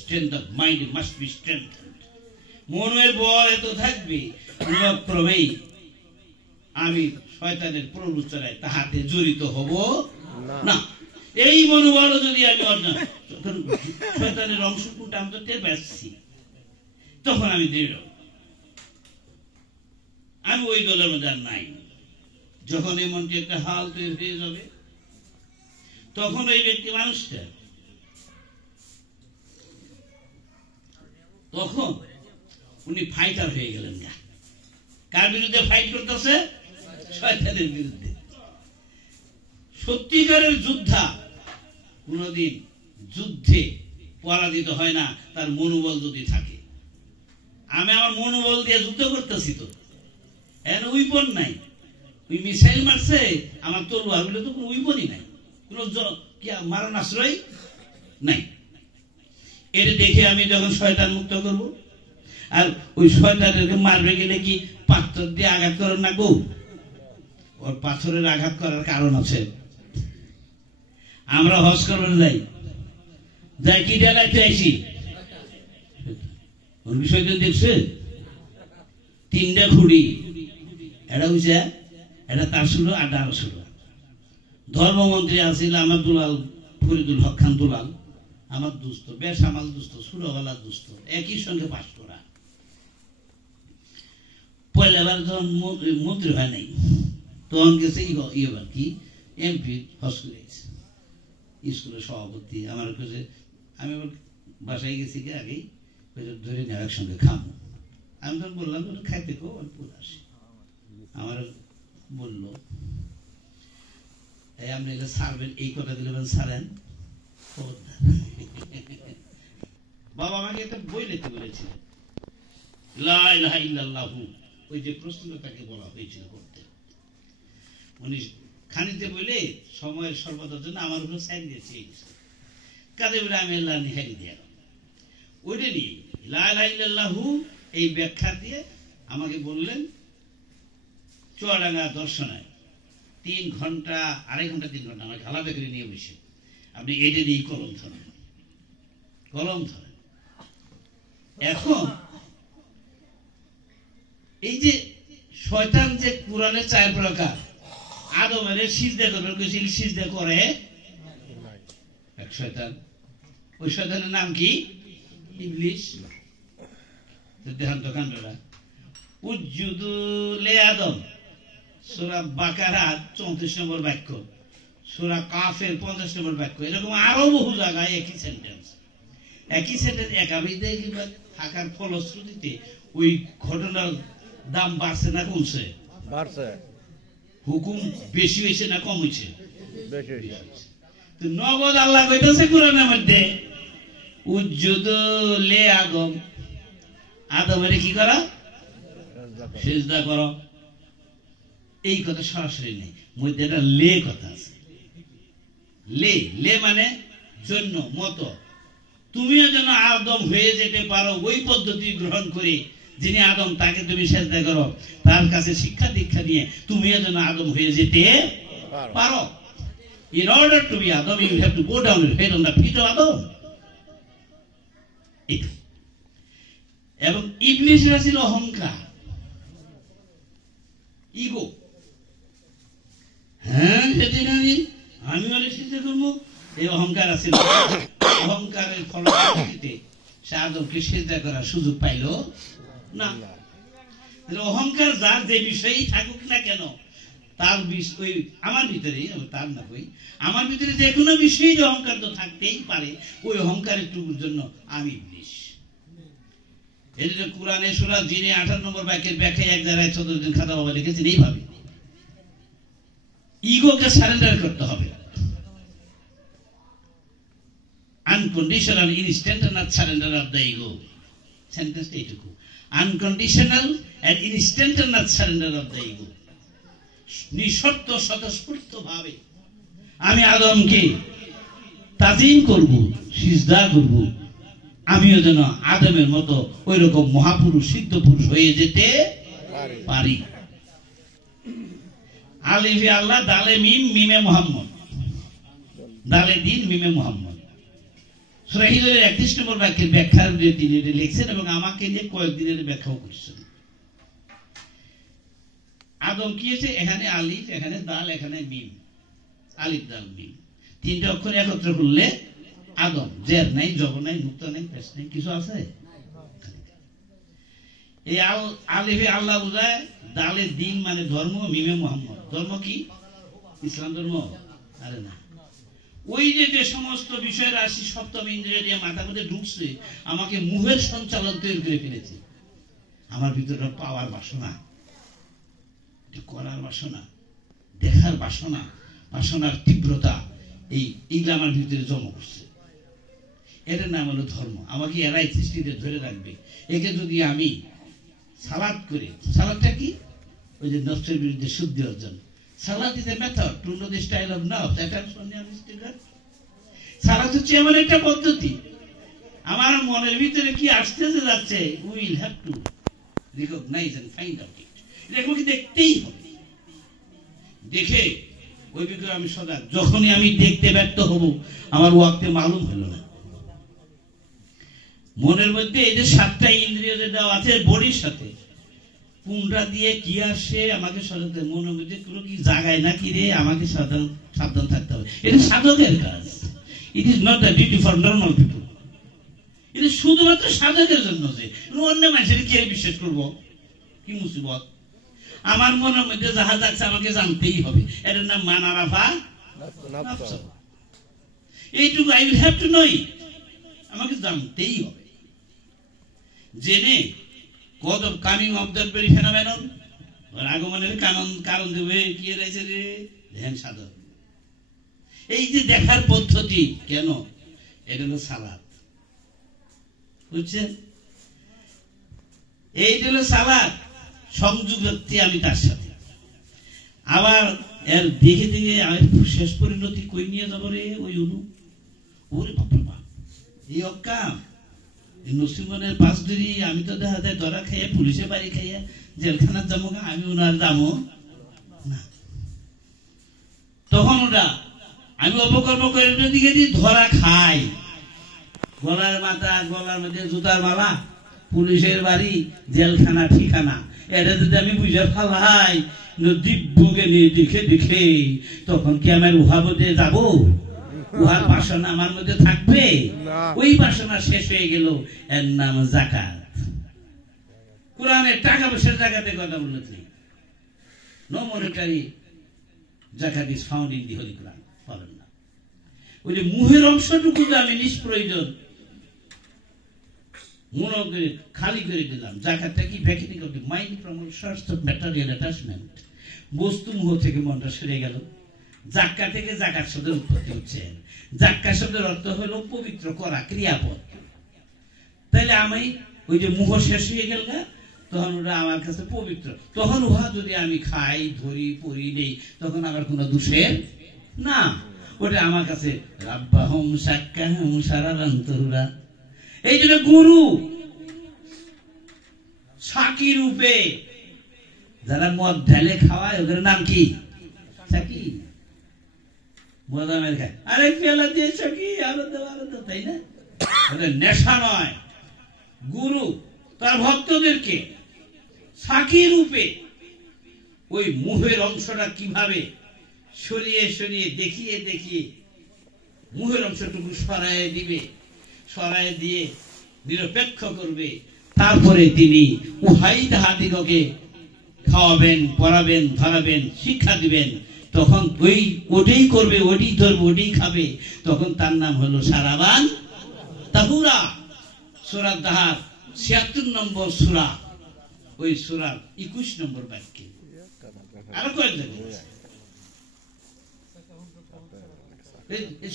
Strength of mind must be strengthened. মনের বল এত থাকবে, ক্রমেই আমি শয়তানের প্ররোচনায় তাহাতে জড়িত হব না। এই মনোবল যদি আমি অর্জন, শয়তানের অংশ কোনটা আমি তো টের পাচ্ছি, তখন আমি দৃঢ়, আমি ওই দলের মধ্যে আর নাই। যখন এই মনটি একটা হাল তৈরি হয়ে যাবে, তখন ওই ব্যক্তি মানুষটা, তখন উনি ফাইটার হয়ে গেলেন। কার বিরুদ্ধে ফাইট করতেছে? শয়তানের বিরুদ্ধে। সত্যিকারের যোদ্ধা কোনদিন যুদ্ধে পরাজিত হয় না, তার মনোবল যদি থাকে। আমি আমার মনোবল দিয়ে যুদ্ধ করতেছি, তো এর উইপন নাই। ওই মিসাইল মারছে, আমার তলোয়ার গুলো তো কোনো উইপনই নাই, কোনো মারণ আশ্রয় নাই। এর দেখে আমি যখন শয়তান মুক্ত করব, আর ওই শয়তানকে মারবে গেলে কি পাথর দিয়ে আঘাত করার না গো? ওর পাথরের আঘাত করার কারণ আছে। আমরা হজ করবার যাই কি দেখাইতে আইছি, ওর বিষয়টা দেখছে, তিনটা খুঁড়ি, এটা হচ্ছে, এটা তার ছিল, আর আরো ছিল। ধর্মমন্ত্রী আছিল আমার দুলাল, ফরিদুল হক খান দুলাল, আমার দুস্থ, বেসামাল দুস্থ, সুরওয়ালা দুস্থ, একই সঙ্গে পাশ করা। পয়লাবার যখন মন্ত্রী হয় নাই তখন গেছে ইয়েবার কি এমপি হস্কুলে স্কুলের সভাপতি আমার কাছে আমি আবার বাসায় গেছি কি আগেই ধরে নেওয়া একসঙ্গে খাবো আমি তখন বললাম খাইতে কো অল্প আসি আমার বললো এই আপনি এটা ছাড়বেন এই কথা দিলে ছাড়েন বাবা আমাকে একটা বই লিখতে বলেছিলেন লা ইলাহা ইল্লাল্লাহু ওই যে প্রশ্নটাকে বলা হয়েছিল করতে উনি খানিতে বলে সময়ের সর্বদার জন্য আমার উপর সাইড দিয়েছে কাজে বলে আমি আল্লাহ নিহারি দিয়ে ওইটা নিয়ে লা ইলাহা ইল্লাল্লাহু এই ব্যাখ্যা দিয়ে আমাকে বললেন চুয়াডাঙ্গা দর্শনায় 3 ঘন্টা 2.5 ঘন্টা 3 ঘন্টা আমাকে আলাদা করে নিয়ে বসে আপনি এটা দিয়ে কলম ধরেন এখন এই যে শয়তান যে কোরআনের 4 প্রকার আদমের সিজদা করবে কইছিল সিজদা করে এক শয়তান ওই শয়তানের নাম কি ইবলিস দেহান্ত কাণ্ডরা উজ্জুদু লে আদম সূরা বাকারা 34 নম্বর বাক্য সূরা কাফের 50 নম্বর বাক্য এরকম আরো বহু জায়গায় একই সেন্টেন্স একাবিদে কিংবা থাকার ফলশ্রুতিতে ওই ঘটনার দাম বাড়ছে না কমছে হুকুম বেশি হয়েছে না কম হয়েছে নগদ আল্লাহ কইতাছে কোরআনের মধ্যে উজ্জুদু লে আদম আদমের কি করা সিজদা করো এই কথা সরাসরি নেই মধ্যে একটা লে কথা আছে লে মানে জন্য মত তুমিও যেন আদম হয়ে যেতে পারো ওই পদ্ধতি গ্রহণ করে যিনি আদম তাকে তুমি সিজদা করো তার কাছে শিক্ষা দীক্ষা নিয়ে তুমিও যেন আদম হয়ে যেতে পারো in order to be Adam you have to go down your head on the feet of Adam এবং ইবলিসের ছিল অহংকার ইগো হ্যাঁ সেদিন আমি বলে সিজদা করবো এই অহংকার আছে অহংকারের ফলশ্রুতিতে সে আদমকে সিজদা করার সুযোগ পাইল না অহংকার যার যে বিষয়েই থাকুক না কেন তার ওই আমার ভিতরে তার না কই আমার ভিতরে যে কোনো বিষয়ে যে অহংকার তো থাকতেই পারে ওই অহংকারের টুকুর জন্য আমি ইবলিস এই যে কোরআনে সূরা জিনে 18 নম্বর বাক্যের ব্যাখ্যায় এক জায়গায় 14 দিন খাতা বাবা লিখেছেন এইভাবে ইগোকে সারেন্ডার করতে হবে unconditional instantaneous surrender of the ego sentence এইটুকু unconditional and instantaneous surrender of the ego নিঃশর্ত স্বতঃস্ফূর্ত ভাবে আমি আদমকে তাজিম করব সিজদা করব আমিও যেন আদমের মতো ওই রকম মহাপুরুষ সিদ্ধ পুরুষ হয়ে যেতে পারি আলিফে আল্লাহ দালে মিম মিমে মুহাম্মদ দালে দিন মিমে মুহাম্মদ সূরা হিজরের 31 নম্বর বাক্যের ব্যাখ্যার যে তিনি লিখছেন এবং আমাকে যে কয়েকদিনের ব্যাখ্যাও করছেন আদম কি আছে এখানে আলিফ এখানে দাল এখানে মিম আলিফ দাল মিম তিনটা অক্ষর একত্র করলে আদম জের নাই জব নাই নুক্তা নাই পেশ নাই কিছু আছে এই আলিফে আল্লাহ বুঝায় দালে দিন মানে ধর্ম মিমে মুহাম্মদ ধর্ম কি ইসলাম ধর্ম আরে না ওই যে সমস্ত বিষয় রাশি সপ্তম ইন্দ্রিয় দিয়ে মাথা মধ্যে ঢুকছে আমাকে মুহের সঞ্চালন তৈরি করে ফেলেছে আমার ভিতরে পাওয়ার বাসনা করার বাসনা দেখার বাসনা বাসনার তীব্রতা এইগুলো আমার ভিতরে জমা করছে এটার নাম হলো ধর্ম আমাকে এরাই সৃষ্টিতে ধরে রাখবে একে যদি আমি সালাদ করে সালাদটা কি ওই যে নষ্টের বিরুদ্ধে শুদ্ধি অর্জন salat is a method to know the style of now that are সালাদ হচ্ছে এমন একটা পদ্ধতি আমার মনের ভিতরে কি আসতেছে যাচ্ছে will have to recognise and find out it এটাকে দেখতেই হবে দেখে ওই বিষয়ে আমি সজাগ যখনই আমি দেখতে ব্যর্থ হব আমার ওয়াক্তে মালুম হলো না মনের মধ্যে এই যে 7টা ইন্দ্রিয় যে দেওয়া আছে বডির সাথে কোনটা দিয়ে কি আসে আমাকে সজাগ মনের মধ্যে কোনো কি জায়গায় না কি রে আমাকে সাবধান থাকতে হবে এটা সাধকের কাজ it is not the duty for normal people এটা শুধুমাত্র সাধকের জন্য যে অন্য মানুষের কি বিশ্বাস করবো কি মুসিবত। আমার মনের মধ্যে যাহা যাচ্ছে আমাকে জানতেই হবে, এটার নাম মানারাফা নাফস। এইটুকু I will have to know it, আমাকে জানতেই হবে। জেনে cause of coming of that very phenomenon, আগমনের কারণ দেবে কি রয়েছে রে ধ্যান সাধন। এই যে দেখার পদ্ধতি কেন, এটা হলো সালাত, বুঝছেন? এইটা হলো সালাত, সংযোগ রাখতে আমি তার সাথে। আবার এর দেখে দেখে শেষ পরিণতি কই নিয়ে যাবো রে ওই অনু, ওরে বাপরে বাপ, এই অকাম নসিমনের পাশ ধরি আমি তো দেখা যায় ধরা খাইয়া পুলিশে বাড়ি খাইয়া জেলখানার যাবো, আমি ওনার যাবো না। তখন ওটা আমি অপকর্ম করে দিকে ধরা খাই, গলার মাথা, গলার মধ্যে জুতার মালা, পুলিশের বাড়ি, জেলখানা, ঠিকানা, এটা যদি আমি বুঝে ফেলাই দিব্যকে নিয়ে দেখে দেখে, তখন কি আমার উহা বোধে যাবো? উহার বাসনা আমার মধ্যে থাকবে? ওই বাসনা শেষ হয়ে গেল, এর নাম যাকাত। কোরআনে টাকা পয়সার জাকাতের কথা বলেছে, no monetary zakat is found in the holy Quran, বলেন না। ওই যে মুহের অংশটুকু যে আমি নিষ্প্রয়োজন মনে করে খালি করে দিলাম, জাকাতটা কি ভ্যাকেটিং of the mind from all sorts of material attachment, বস্তু মোহ থেকে মনটা সরে গেল। জাক্কা থেকে জাকাত শব্দের উৎপত্তি হচ্ছে। জাক্কা শব্দের অর্থ হলো পবিত্র করা, ক্রিয়াপদ। তাহলে আমি ওই যে মোহ শেষ হয়ে গেল না, তখন ওটা আমার কাছে পবিত্র। তখন উহা যদি আমি খাই, ধরি, পরি, নেই, তখন আমার কোনো দোষের না, ওটা আমার কাছে রাব্বাহুম সাক্কাহুম সারারান্তরুরা। এই জন্য গুরু সাকি রূপে যারা মদ ঢেলে খাওয়ায়, ওদের নাম কি? সাকি। মদামের খায়, আরে পেলা দিয়ে সাকি, আরো দাও, আরো দাও, তাই না? ওদের নেশা নয়। গুরু তার ভক্তদেরকে সাকি রূপে ওই মুহের অংশটা কিভাবে সরিয়ে সরিয়ে দেখিয়ে দেখিয়ে মুহের অংশটুকু সরায় দিবে, সরায় দিয়ে নিরপেক্ষ করবে, তারপরে তিনি উহাই তাহাদিগকে খাওয়াবেন, পড়াবেন, ধরাবেন, শিক্ষা দিবেন। তখন ওই ওটাই করবে, ওটাই ধরবে, ওটাই খাবে। তখন তার নাম হলো সারাবান তাহুরা। সূরা দাহার ৭৬ নম্বর সূরা, ওই সূরার ২১ নম্বর বাক্যে আরো কয়েক জায়গায়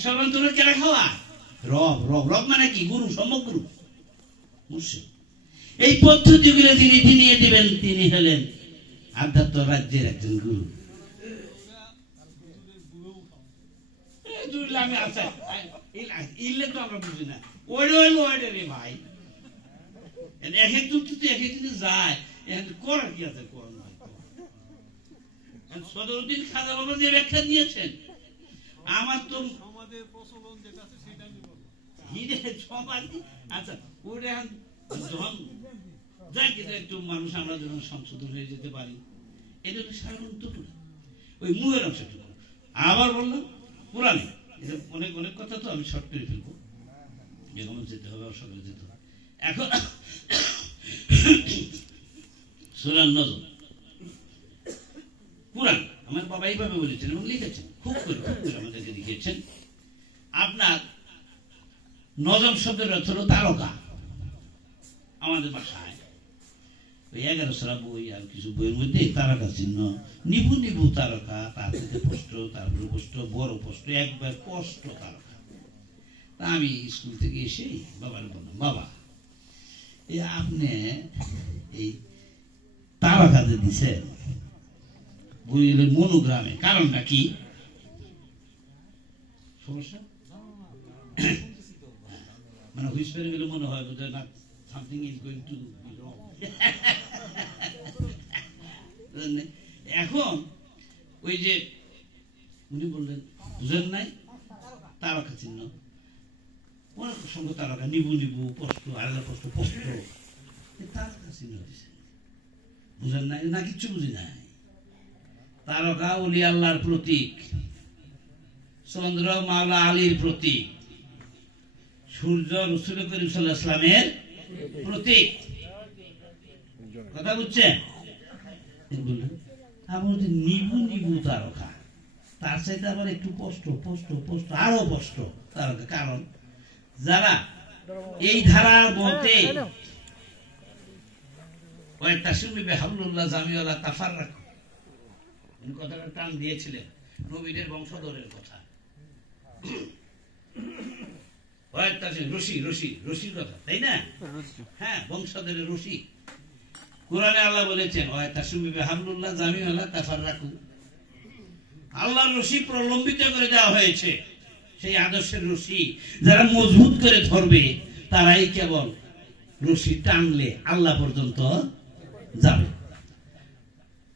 সর্বান্তরে কেনা খাওয়া রব, রব, রব মানে কি? গুরু, সমগ্র মুর্শিদ। এই পদ্ধতিগুলো যিনি দিনিয়ে দিবেন, তিনি হলেন আধ্যাত্ম রাজ্যের একজন গুরু। আমি আচ্ছা ইলে তো আমরা বুঝি না, ওইটা হইলো ওইটা রে ভাই। এক এক যুক্তি এক এক যায়, করার কি আছে? সদরুদ্দিন খাজা বাবা যে ব্যাখ্যা দিয়েছেন, আমার তো সমাজের প্রচলন যেটা আছে সেটা আমি বলবো। সমাজ আচ্ছা, ওটা যখন যাই কিন্তু একটু মানুষ আমরা যখন সংশোধন হয়ে যেতে পারি, এটা হলো সাধারণটুকু, ওই মুহের অংশটুকু। আবার বললাম কোরআনে অনেক অনেক কথা, তো আমি শর্ট করে ফেলবো, যেমন যেতে হবে সকালে যেতে হবে। এখন সূরা নজম, কোরআন আমার বাবা এইভাবে বলেছেন এবং লিখেছেন, খুব করে আমাদেরকে লিখেছেন। আপনার নজম শব্দের অর্থ হলো তারকা। আমাদের ভাষায় ওই 11 সূরা বই আর কিছু বইয়ের মধ্যে তারকা চিহ্ন, নিবু নিবু তারকা, তার থেকে স্পষ্ট, তারপরে স্পষ্ট, বড় স্পষ্ট, একবার স্পষ্ট তারকা। তা আমি স্কুল থেকে এসে বাবার বললাম, বাবা এই আপনি এই তারকা যে দিচ্ছেন বইয়ের মনোগ্রামে, কারণটা কি? সমস্যা মানে হুইসপারে গেলে মনে হয় বোধ হয় না, something is going to be wrong. এখন ওই যে উনি বললেন বুঝেন নাই, তারকা চিহ্ন, অনেক সঙ্গে তারকা, নিবু নিবু, স্পষ্ট, আলাদা স্পষ্ট, স্পষ্ট, তারকা চিহ্ন দিছে, বুঝেন নাই না? কিচ্ছু বুঝি নাই। তারকা ওলি আল্লাহর প্রতীক, চন্দ্র মাওলা আলীর প্রতীক, সূর্য রাসূল করিম সাল্লাল্লাহু আলাইহি ওয়াসাল্লামের প্রতীক। কথা বুঝছেন? আমার নিবু নিবু তারকা, তার চাইতে আবার একটু কষ্ট কষ্ট কষ্ট আরো কষ্ট তারকা। কারণ যারা এই ধারার মতে কথাটা টান দিয়েছিলেন নবীদের বংশধরের কথা, রশি রশি রশির কথা, তাই না? হ্যাঁ, বংশধরের রশি। কোরআনে আল্লাহ বলেছেন আল্লাহর রশি প্রলম্বিত করে দেওয়া হয়েছে। সেই আদর্শের রশি যারা মজবুত করে ধরবে তারাই কেবল রশি টানলে আল্লাহ পর্যন্ত যাবে।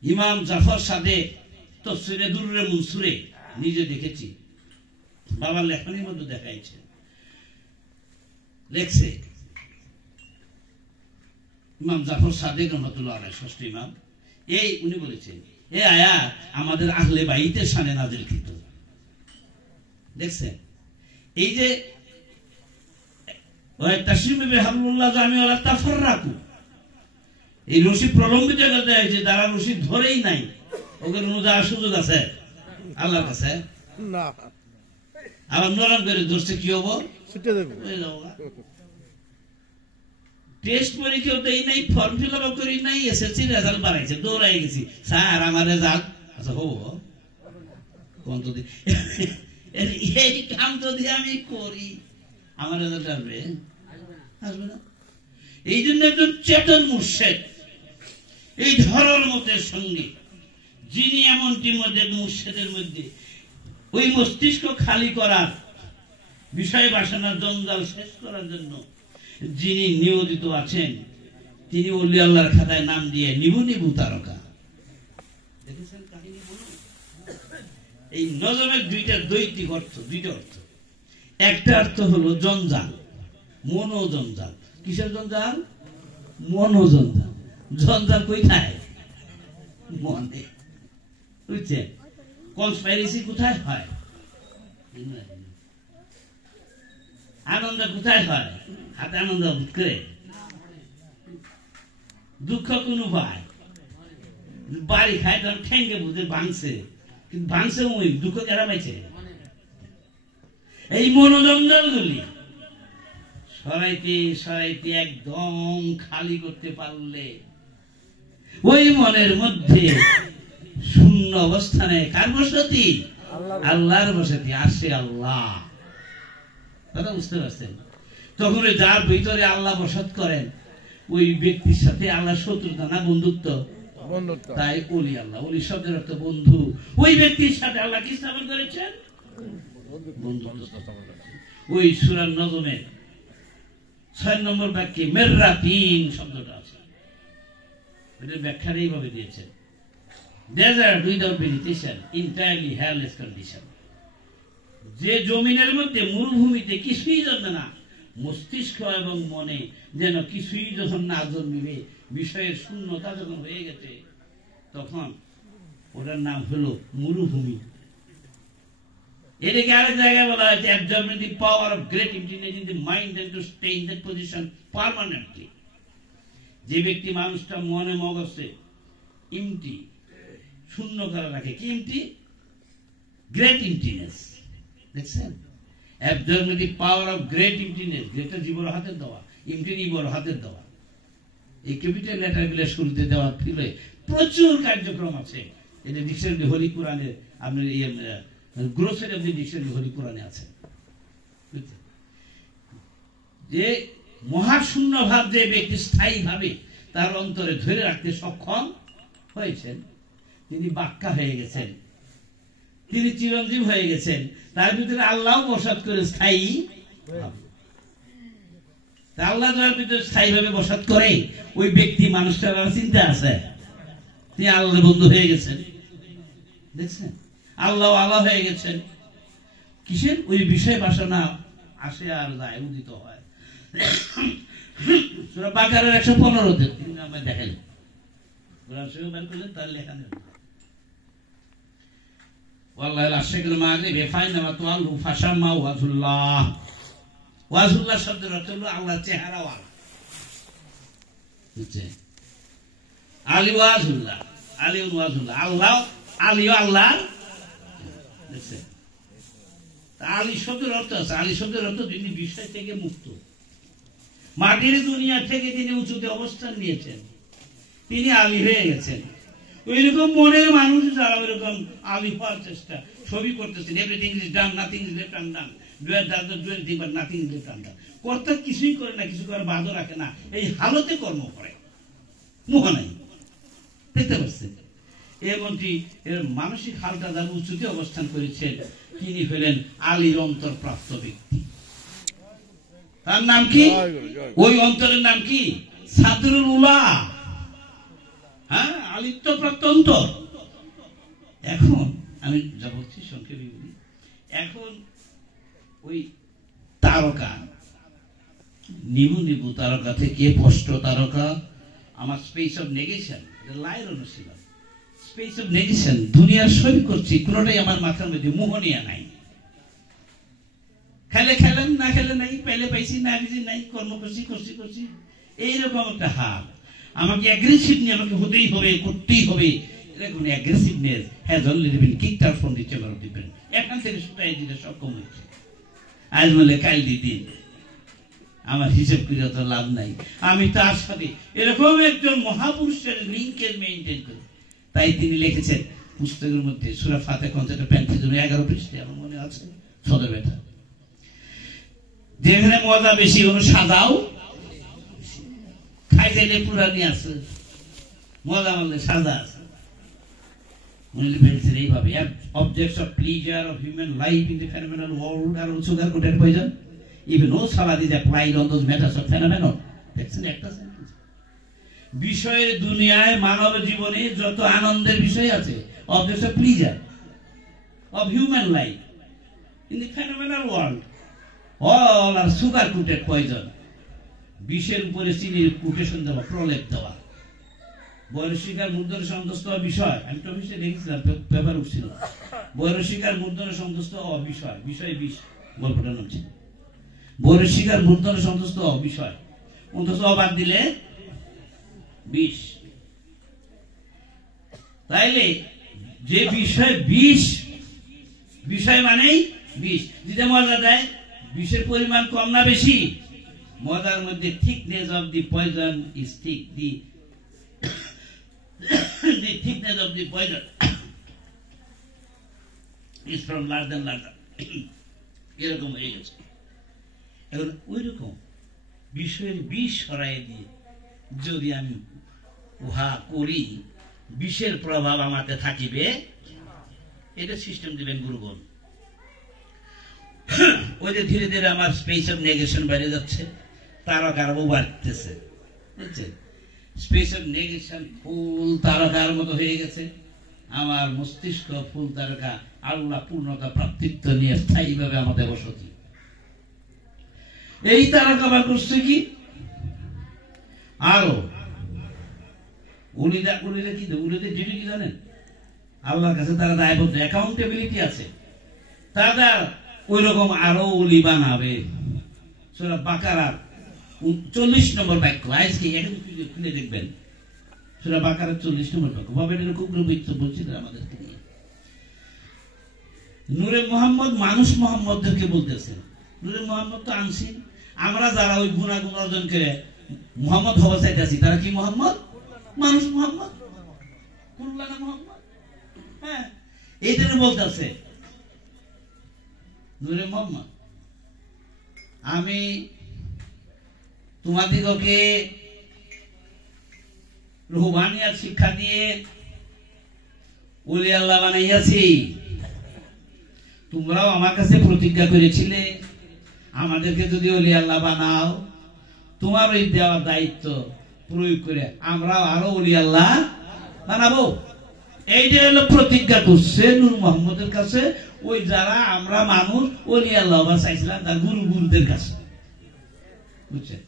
ইমাম জাফর সাদেক তাফসীরে দুররে মনসুরে নিজে দেখেছি, বাবার লেখনের মধ্যে দেখাইছে, লেখছে ইমাম জাফর সাদেক রহমাতুল্লাহ আলাইহি, ষষ্ঠ ইমাম। এই উনি বলেছেন এই আয়াত আমাদের আহলে বাইতের শানে নাযিলকৃত। দেখছেন এই যে এই রশি প্রলম্বিত করতে হয়েছে, যারা রশি ধরেই নাই ওদের অনুযায়ী সুযোগ আছে আল্লাহর কাছে? আবার নরম করে ধরছে কি হবো? টেস্ট পরীক্ষাও দেই নাই, ফর্ম ফিল আপ করি নাই, এসএসসি রেজাল্ট বাড়াইছে, দৌড়াই গেছি, স্যার আমার রেজাল্ট। আচ্ছা হবো কোন তো এই কাম যদি আমি করি আমার রেজাল্ট আসবে? আসবে না। এই জন্য একজন চেতন মুর্শিদ এই ধরার মতের সঙ্গে, যিনি এমনটি মধ্যে মুর্শিদের মধ্যে ওই মস্তিষ্ক খালি করার, বিষয় বাসনার জঞ্জাল শেষ করার জন্য যিনি নিয়োজিত আছেন, তিনি ওলি আল্লাহর খাতায় নাম দিয়ে নিবু নিবু তারকা। দেখেছেন কাহিনী? বলুন, এই নজমের দুইটা দ্বৈতিক অর্থ, দুইটা অর্থ। একটা অর্থ হলো জঞ্জাল, মনোজঞ্জাল। কিসের জঞ্জাল? মনোজঞ্জাল। জঞ্জাল কোথায়? মনে। বুঝছেন? কনস্পাইরেসি কোথায় হয়? আনন্দ কোথায় হয়? হাতে আনন্দ করে। দুঃখ কোন পায়? বাড়ি খায় তখন ঠেঙ্গে বুঝে ভাঙছে, কিন্তু ভাঙছে ওই দুঃখ কেরা পাইছে? এই মনোজঞ্জাল গুলি সরাইতে সরাইতে একদম খালি করতে পারলে ওই মনের মধ্যে শূন্য অবস্থানে কার বসতি? আল্লাহর বসতি। আসে আল্লাহ, কথা বুঝতে পারছেন? তখন ওই যার ভিতরে আল্লাহ বসত করেন ওই ব্যক্তির সাথে আল্লাহ শত্রুতা না বন্ধুত্ব? তাই ওলি আল্লাহ, ওলি শব্দের অর্থ বন্ধু। ওই ব্যক্তির সাথে আল্লাহ কি স্থাপন করেছেন? বন্ধুত্ব। ওই সূরা নজমের 6 নম্বর বাক্যে মেররাতিন শব্দটা আছে, এটার ব্যাখ্যাটা এইভাবে দিয়েছেন, desert without vegetation, entirely hairless condition. যে জমিনের মধ্যে, মরুভূমিতে কিছুই জন্মে না, মস্তিষ্ক এবং মনে যেন কিছুই যখন না জন্মিবে, বিষয়ের শূন্যতা যখন হয়ে গেছে, তখন ওটার নাম হলো মরুভূমি। এটাকে আরেক জায়গায় বলা হয়েছে absorbing the power of great emptiness in the mind and to stay in that position permanently. যে ব্যক্তি মানুষটা মনে মগজে এমটি, শূন্য করে রাখে, কি এমটি? গ্রেট এমটিনেস। দেখছেন? absorbing the power of great emptiness, গ্রেটটা জীবর হাতের দেওয়া, এমটি জীবর হাতের দেওয়া। এই ক্যাপিটাল লেটার গুলো শুরুতে দেওয়া ফিলে প্রচুর কার্যক্রম আছে। এটা ডিকশনারি হলি কোরআনের আপনার গ্রোসারি অফ দি ডিকশনারি হলি কোরআনে আছে। যে মহাশূন্য ভাব যে ব্যক্তি স্থায়ী ভাবে তার অন্তরে ধরে রাখতে সক্ষম হয়েছেন, তিনি বাক্কা হয়ে গেছেন, তিনি চিরঞ্জীব হয়ে গেছেন। তার ভিতরে আল্লাহ বসত করে স্থায়ী, আল্লাহ যার ভিতরে স্থায়ী ভাবে বসত করে ওই ব্যক্তি মানুষটার চিন্তা আছে, তিনি আল্লাহর বন্ধু হয়ে গেছেন। দেখছেন? আল্লাহ আল্লাহ হয়ে গেছেন। কিসের? ওই বিষয় বাসনা আসে আর যায়, উদিত হয়। সূরা বাকারার 115-তে তিনি আমায় দেখেন, কোরআন শরীফ বের করলেন, তার লেখা নেই ওয়াল্লাহি আশিকুল মাগরিব ফাইনামা তুআলু ফাশাম্মা ওয়াজুল্লাহ। ওয়াজুল্লাহ শব্দের অর্থ হলো আল্লাহর চেহারাওয়ালা। বুঝছেন? আলী ওয়াজুল্লাহ, আলী ওয়াজুল্লাহ, আল্লাহ আলীও আল্লাহ। দেখছেন, আলী শব্দের অর্থ আছে, আলী শব্দের অর্থ তিনি বিষয় থেকে মুক্ত, মাটির দুনিয়া থেকে তিনি উঁচুতে অবস্থান নিয়েছেন, তিনি আলী হয়ে গেছেন। ওইরকম মনের মানুষ যারা ওইরকম আলী হওয়ার চেষ্টা ছবি করতেছেন, everything is done, nothing is left undone, do it does not do anything but nothing is left undone. কর্তা কিছুই করে না, কিছু করে বাদও রাখে না, এই হালতে কর্ম করে, মোহ নাই। দেখতে পাচ্ছেন এমনটি এর মানসিক হালটা যারা উঁচুতে অবস্থান করেছেন তিনি হলেন আলীর অন্তরপ্রাপ্ত ব্যক্তি। তার নাম কি? ওই অন্তরের নাম কি? সাদরুল উলা। হ্যাঁ, আলিত্যপ্রাপ্ত অন্তর। এখন আমি যা বলছি সংক্ষেপে বলি। এখন ওই তারকা, নিবু নিবু তারকা থেকে স্পষ্ট তারকা, আমার স্পেস অফ নেগেশন, লাইর অনুশীলন, স্পেস অফ নেগেশন, দুনিয়ার সবই করছি, কোনোটাই আমার মাথার মধ্যে মোহনীয়া নাই। খেলে খেলেন, না খেলে নাই, পেলে পাইছি, না পেয়েছি নাই, কর্ম করছি করছি করছি, এইরকম একটা হাল। আমাকে অ্যাগ্রেসিভ নিয়ে আমাকে হতেই হবে, করতেই হবে, এরকম aggressiveness has already been kicked out from the chamber of the brain. এখান থেকে ছুটাই দিতে সক্ষম হয়েছে। আজ বলে কাল দিন আমার হিসেব করে তো লাভ নাই, আমি তার সাথে এরকম একজন মহাপুরুষের লিঙ্কেজ মেইনটেইন করি। তাই তিনি লিখেছেন পুস্তকের মধ্যে সূরা ফাতিহা 11 পৃষ্ঠায়, আমার মনে আছে সদর বেটা, যেখানে মজা বেশি হলো সাজাও খাইতে পুরানি আছে, মজা মারলে সাজা আছে। উনি বলছেন এইভাবে, objects of pleasure of human life in the phenomenal world are also their good and poison. Even no salad is applied on those matters of phenomenon. দেখছেন একটা সেন্টেন্স। বিষয়ের দুনিয়ায় মানব জীবনে যত আনন্দের বিষয় আছে, objects of pleasure of human life in the phenomenal world, all are sugar coated poison. বিষের উপরে চিনির কোটেশন দেওয়া, প্রলেপ দেওয়া, বৈরসিকার মূর্ধন্য সন্তুষ্ট বিষয়। আমি তো বিষয়ে দেখেছিলাম, পেপার উঠছিল, বৈরসিকার মূর্ধন্য সন্তুষ্ট অবিষয়, বিষয় বিষ, গল্পটার নাম ছিল বৈরসিকার মূর্ধন্য সন্তুষ্ট অবিষয়, অন্তত অবাদ দিলে বিষ। তাইলে যে বিষয় বিষ, বিষয় মানেই বিষ, যেটা মজা দেয়, বিষের পরিমাণ কম না বেশি? মজার মধ্যে thickness of the poison is thick, the thickness of the poison is from larger than larger. এরকম হয়ে গেছে। এখন ওই রকম বিষয়ের বিষ সরাই দিয়ে যদি আমি উহা করি, বিষের প্রভাব আমাতে থাকিবে, এটা সিস্টেম দিবেন গুরুগণ। ওই যে ধীরে ধীরে আমার স্পেস অফ নেগেশন বেড়ে যাচ্ছে, তারকার বাড়তেছে, বুঝছেন? স্পেস অফ নেগেশন ফুল তারকার মতো হয়ে গেছে। আমার মস্তিষ্ক ফুল তারকা, আল্লাহ পূর্ণতা প্রাপ্তিত্ব নিয়ে স্থায়ীভাবে আমাদের বসতি। এই তারকা আবার করছে কি, আরো উলিদা কি, উলিদের ডিউটি কি জানেন? আল্লাহর কাছে তারা দায়বদ্ধ, অ্যাকাউন্টেবিলিটি আছে। তারা ওই রকম আরো উলি বানাবে। সূরা বাকারার 40 নম্বর বাক্য, আজকে এখানে খুলে দেখবেন, সূরা বাকারার 40 নম্বর বাক্য। ভাবে এরকম বলছিলেন আমাদেরকে নিয়ে নূরে মোহাম্মদ, মানুষ মোহাম্মদদেরকে বলতেছেন, নূরে মোহাম্মদ তো আনসিন। আমরা যারা ওই গুণাগুণ অর্জন করে মোহাম্মদ হওয়া চাইতেছি, তারা কি মোহাম্মদ? মানুষ মোহাম্মদ, কুল্লানা মোহাম্মদ। হ্যাঁ, এই জন্য বলতেছে নূরে মোহাম্মদ, আমি তোমাদিগকে রুহানিয়াত শিক্ষা দিয়ে ওলি আল্লাহ বানাইয়াছি। তোমরাও আমার কাছে প্রতিজ্ঞা করেছিলে, আমাদেরকে যদি ওলি আল্লাহ বানাও, তোমার ওই দেওয়ার দায়িত্ব প্রয়োগ করে আমরাও আরো ওলি আল্লাহ বানাবো। এইটা হলো প্রতিজ্ঞা করছে নূর মোহাম্মদের কাছে ওই যারা আমরা মানুষ ওলি আল্লাহ চাইছিলাম তার গুরুদের কাছে, বুঝছেন?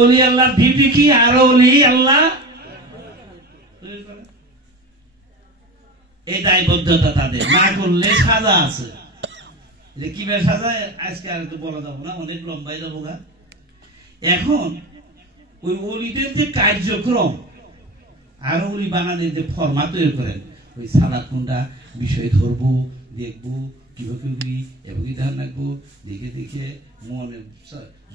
ওলি আল্লাহ ডিউটি কি? আরো ওলি আল্লাহ, এই দায়বদ্ধতা তাদের। না করলে সাজা আছে। কিভাবে সাজা আজকে আর একটু বলা যাবো না, অনেক লম্বাই যাবো গা। এখন ওই ওলিদের যে কার্যক্রম, আরো উনি বানানের যে ফরমা তৈরি করেন, ওই সালাদ কোনটা বিষয় ধরবো, দেখবো কিভাবে এবং ধান রাখবো, দেখে দেখে মনে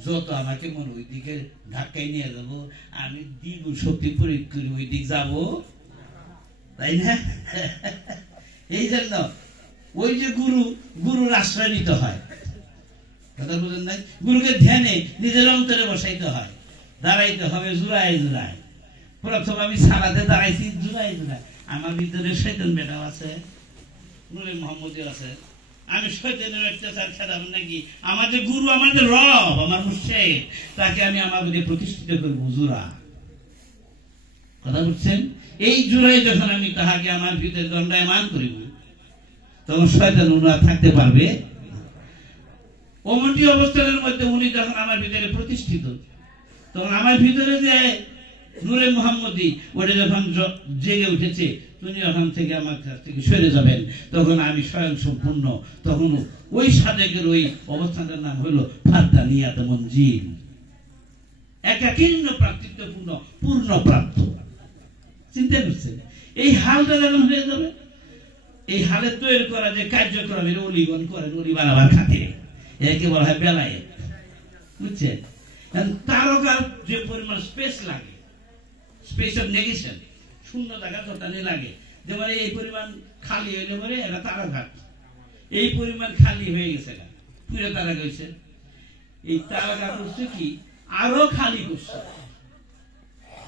যত আমাকে মনে ওই দিকে ধাক্কায় নিয়ে যাবো, আমি দ্বিগুণ শক্তি প্রয়োগ করে ওই দিক যাবো, তাই না? এই জন্য ওই যে গুরুর আশ্রয় নিতে হয়, কথা বলেন নাই? গুরুকে ধ্যানে নিজের অন্তরে বসাইতে হয়, দাঁড়াইতে হবে জোড়ায় জোড়ায়। প্রথম আমি সালাতে দাঁড়াইছি জোড়ায় জোড়ায়, আমার ভিতরে শয়তান বেটাও আছে, নূরে মুহাম্মদী আছে, আমি শয়তানের অত্যাচার খেলাবো নাকি? আমাদের গুরু, আমাদের রব, আমার মুর্শিদ, তাকে আমি আমার ভিতরে প্রতিষ্ঠিত করবো জোড়া। কথা বলছেন? এই জোড়ায় যখন আমি তাহাকে আমার ভিতরে দণ্ডায়মান করিব, তখন শয়তান উনি থাকতে পারবে। অমনটি অবস্থানের মধ্যে উনি যখন আমার ভিতরে প্রতিষ্ঠিত, তখন আমার ভিতরে যে নূরে মুহাম্মদী ওটা যখন জেগে উঠেছে, তুমি ওখান থেকে আমার কাছ থেকে সরে যাবেন, তখন আমি স্বয়ং সম্পূর্ণ। তখন ওই সাদেকের ওই অবস্থানটার নাম হলো ফারদানিয়াত মঞ্জিল, একাকীর্ণ প্রাকৃত্যপূর্ণ পূর্ণ প্রাপ্ত। চিন্তা করছেন? এই হালটা যখন হয়ে যাবে, এই হালে তৈরি করা যে কার্যক্রম এর অলিগণ করেন অলি বানাবার খাতিরে, একে বলা হয় বেলায়েত। বুঝছেন? তারকার যে পরিমাণ স্পেস লাগে, স্পেস অফ নেগেশন, শূন্য জায়গা যতটা লাগে, যেমন এই পরিমাণ খালি হইলে পরে এটা তারাঘাট, এই পরিমাণ খালি হয়ে গেছে, পুরো তারাঘাট হয়েছে। এই তারাঘাট করছে কি আরো খালি করছে,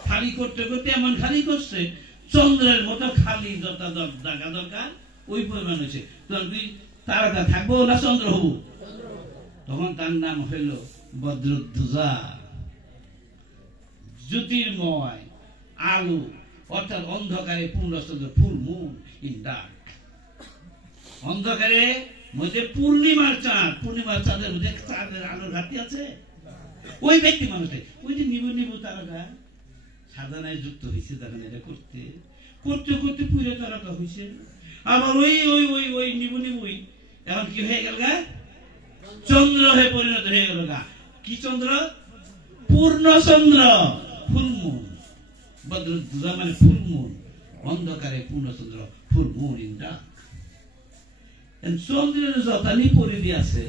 খালি করতে করতে এমন খালি করছে, চন্দ্রের মতো খালি যত জায়গা দরকার ওই পরিমাণ হয়েছে। তখন তুই তারাঘাট থাকবো না চন্দ্র হবো? তখন তার নাম হইল বদ্রুদ্দুজা, জ্যোতির্ময় আলো, অর্থাৎ অন্ধকারে পূর্ণচন্দ্র, ফুল মুন ইন ডার্ক। অন্ধকারে মধ্যে পূর্ণিমার চাঁদ, পূর্ণিমার চাঁদের মধ্যে চাঁদের আলোর ঘাটতি আছে। ওই ব্যক্তি মানুষটা ওই যে নিবু নিবু তারাটা সাধনায় যুক্ত হয়েছে, তখন এটা করতে করতে করতে পুরো তারাটা হয়েছে। আবার ওই ওই ওই ওই নিবু নিবুই এখন কি হয়ে গেল গা? চন্দ্র হয়ে পরিণত হয়ে গেল গা। কি চন্দ্র? পূর্ণচন্দ্র, ফুল মুন। বদ্রুদ্দুজা মানে ফুল মুন, অন্ধকারে পূর্ণচন্দ্র, ফুল মুন ইন ডার্ক। চন্দ্রের যতানি পরিধি আছে,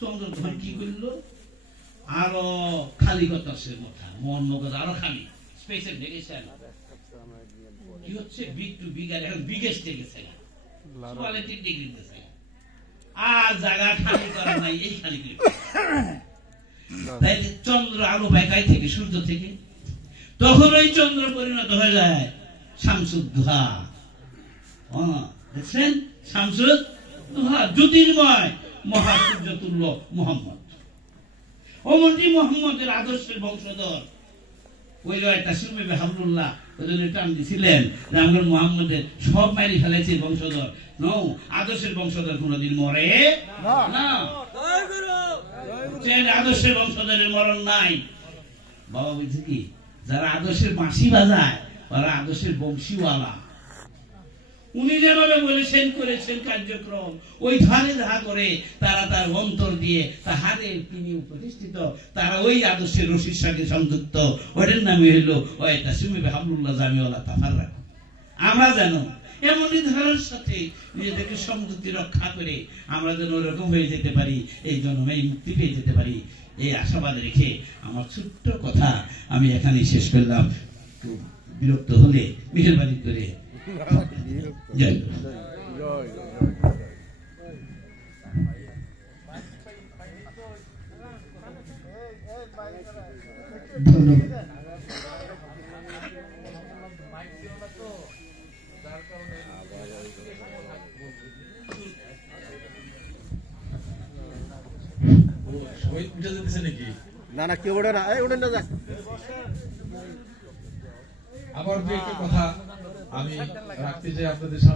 চন্দ্র তখন কি করলো? আরো খালি করতেছে মাথা, মন মগজ আরো খালি, স্পেসের নেগেশন কি হচ্ছে? বিগ টু বিগার, এখন বিগেস্ট গেছে, কোয়ালিটির ডিগ্রি দিতেছে, আর জায়গা খালি করা নাই, এই খালি করে। তাই চন্দ্র আলো বেকাই থেকে, সূর্য থেকে, তখন ওই চন্দ্র পরিণত হয়ে যায় শামসুদ্দোহা। দেখছেন? শামসুদ্দোহা, জ্যোতির্ময় মহাসূর্য তুল্য মুহাম্মদ। অমরটি মুহাম্মদের আদর্শের বংশধর। ওই একটা সুমিবে হামদুল্লাহ ওই জন্য টান দিছিলেন যে আমরা মুহাম্মদের সব মাইরি ফেলেছে বংশধর। নো, আদর্শের বংশধর কোনদিন মরে না। আদর্শের বংশধরের মরণ নাই। বাবা বলছে কি, যারা আদর্শের বাঁশি বাজায় ওরা আদর্শের বংশীওয়ালা। উনি যেভাবে বলেছেন করেছেন কার্যক্রম, ওই ধারে যাহা করে তারা তার অন্তর দিয়ে তাহারে তিনি প্রতিষ্ঠিত, তারা ওই আদর্শের রশির সাথে সংযুক্ত। ওটার নামই হইল ওয়াইতা সুমিবে হামদুল্লাহ জামিউল্লাহ তাফাররাক। আমরা যেন এমনই ধারার সাথে নিজেদেরকে সংযুক্তি রক্ষা করে আমরা যেন ওরকম হয়ে যেতে পারি, এই জন্মে মুক্তি পেয়ে যেতে পারি, এই আশাবাদ রেখে আমার ছোট্ট কথা আমি এখানে শেষ করলাম। বিরক্ত হলে মেহেরবানি করে জয়। ধন্যবাদ। না না কেউ ওঠে না, ওঠেন না। আবার দু একটা কথা আমি রাখতে চাই আপনাদের সামনে।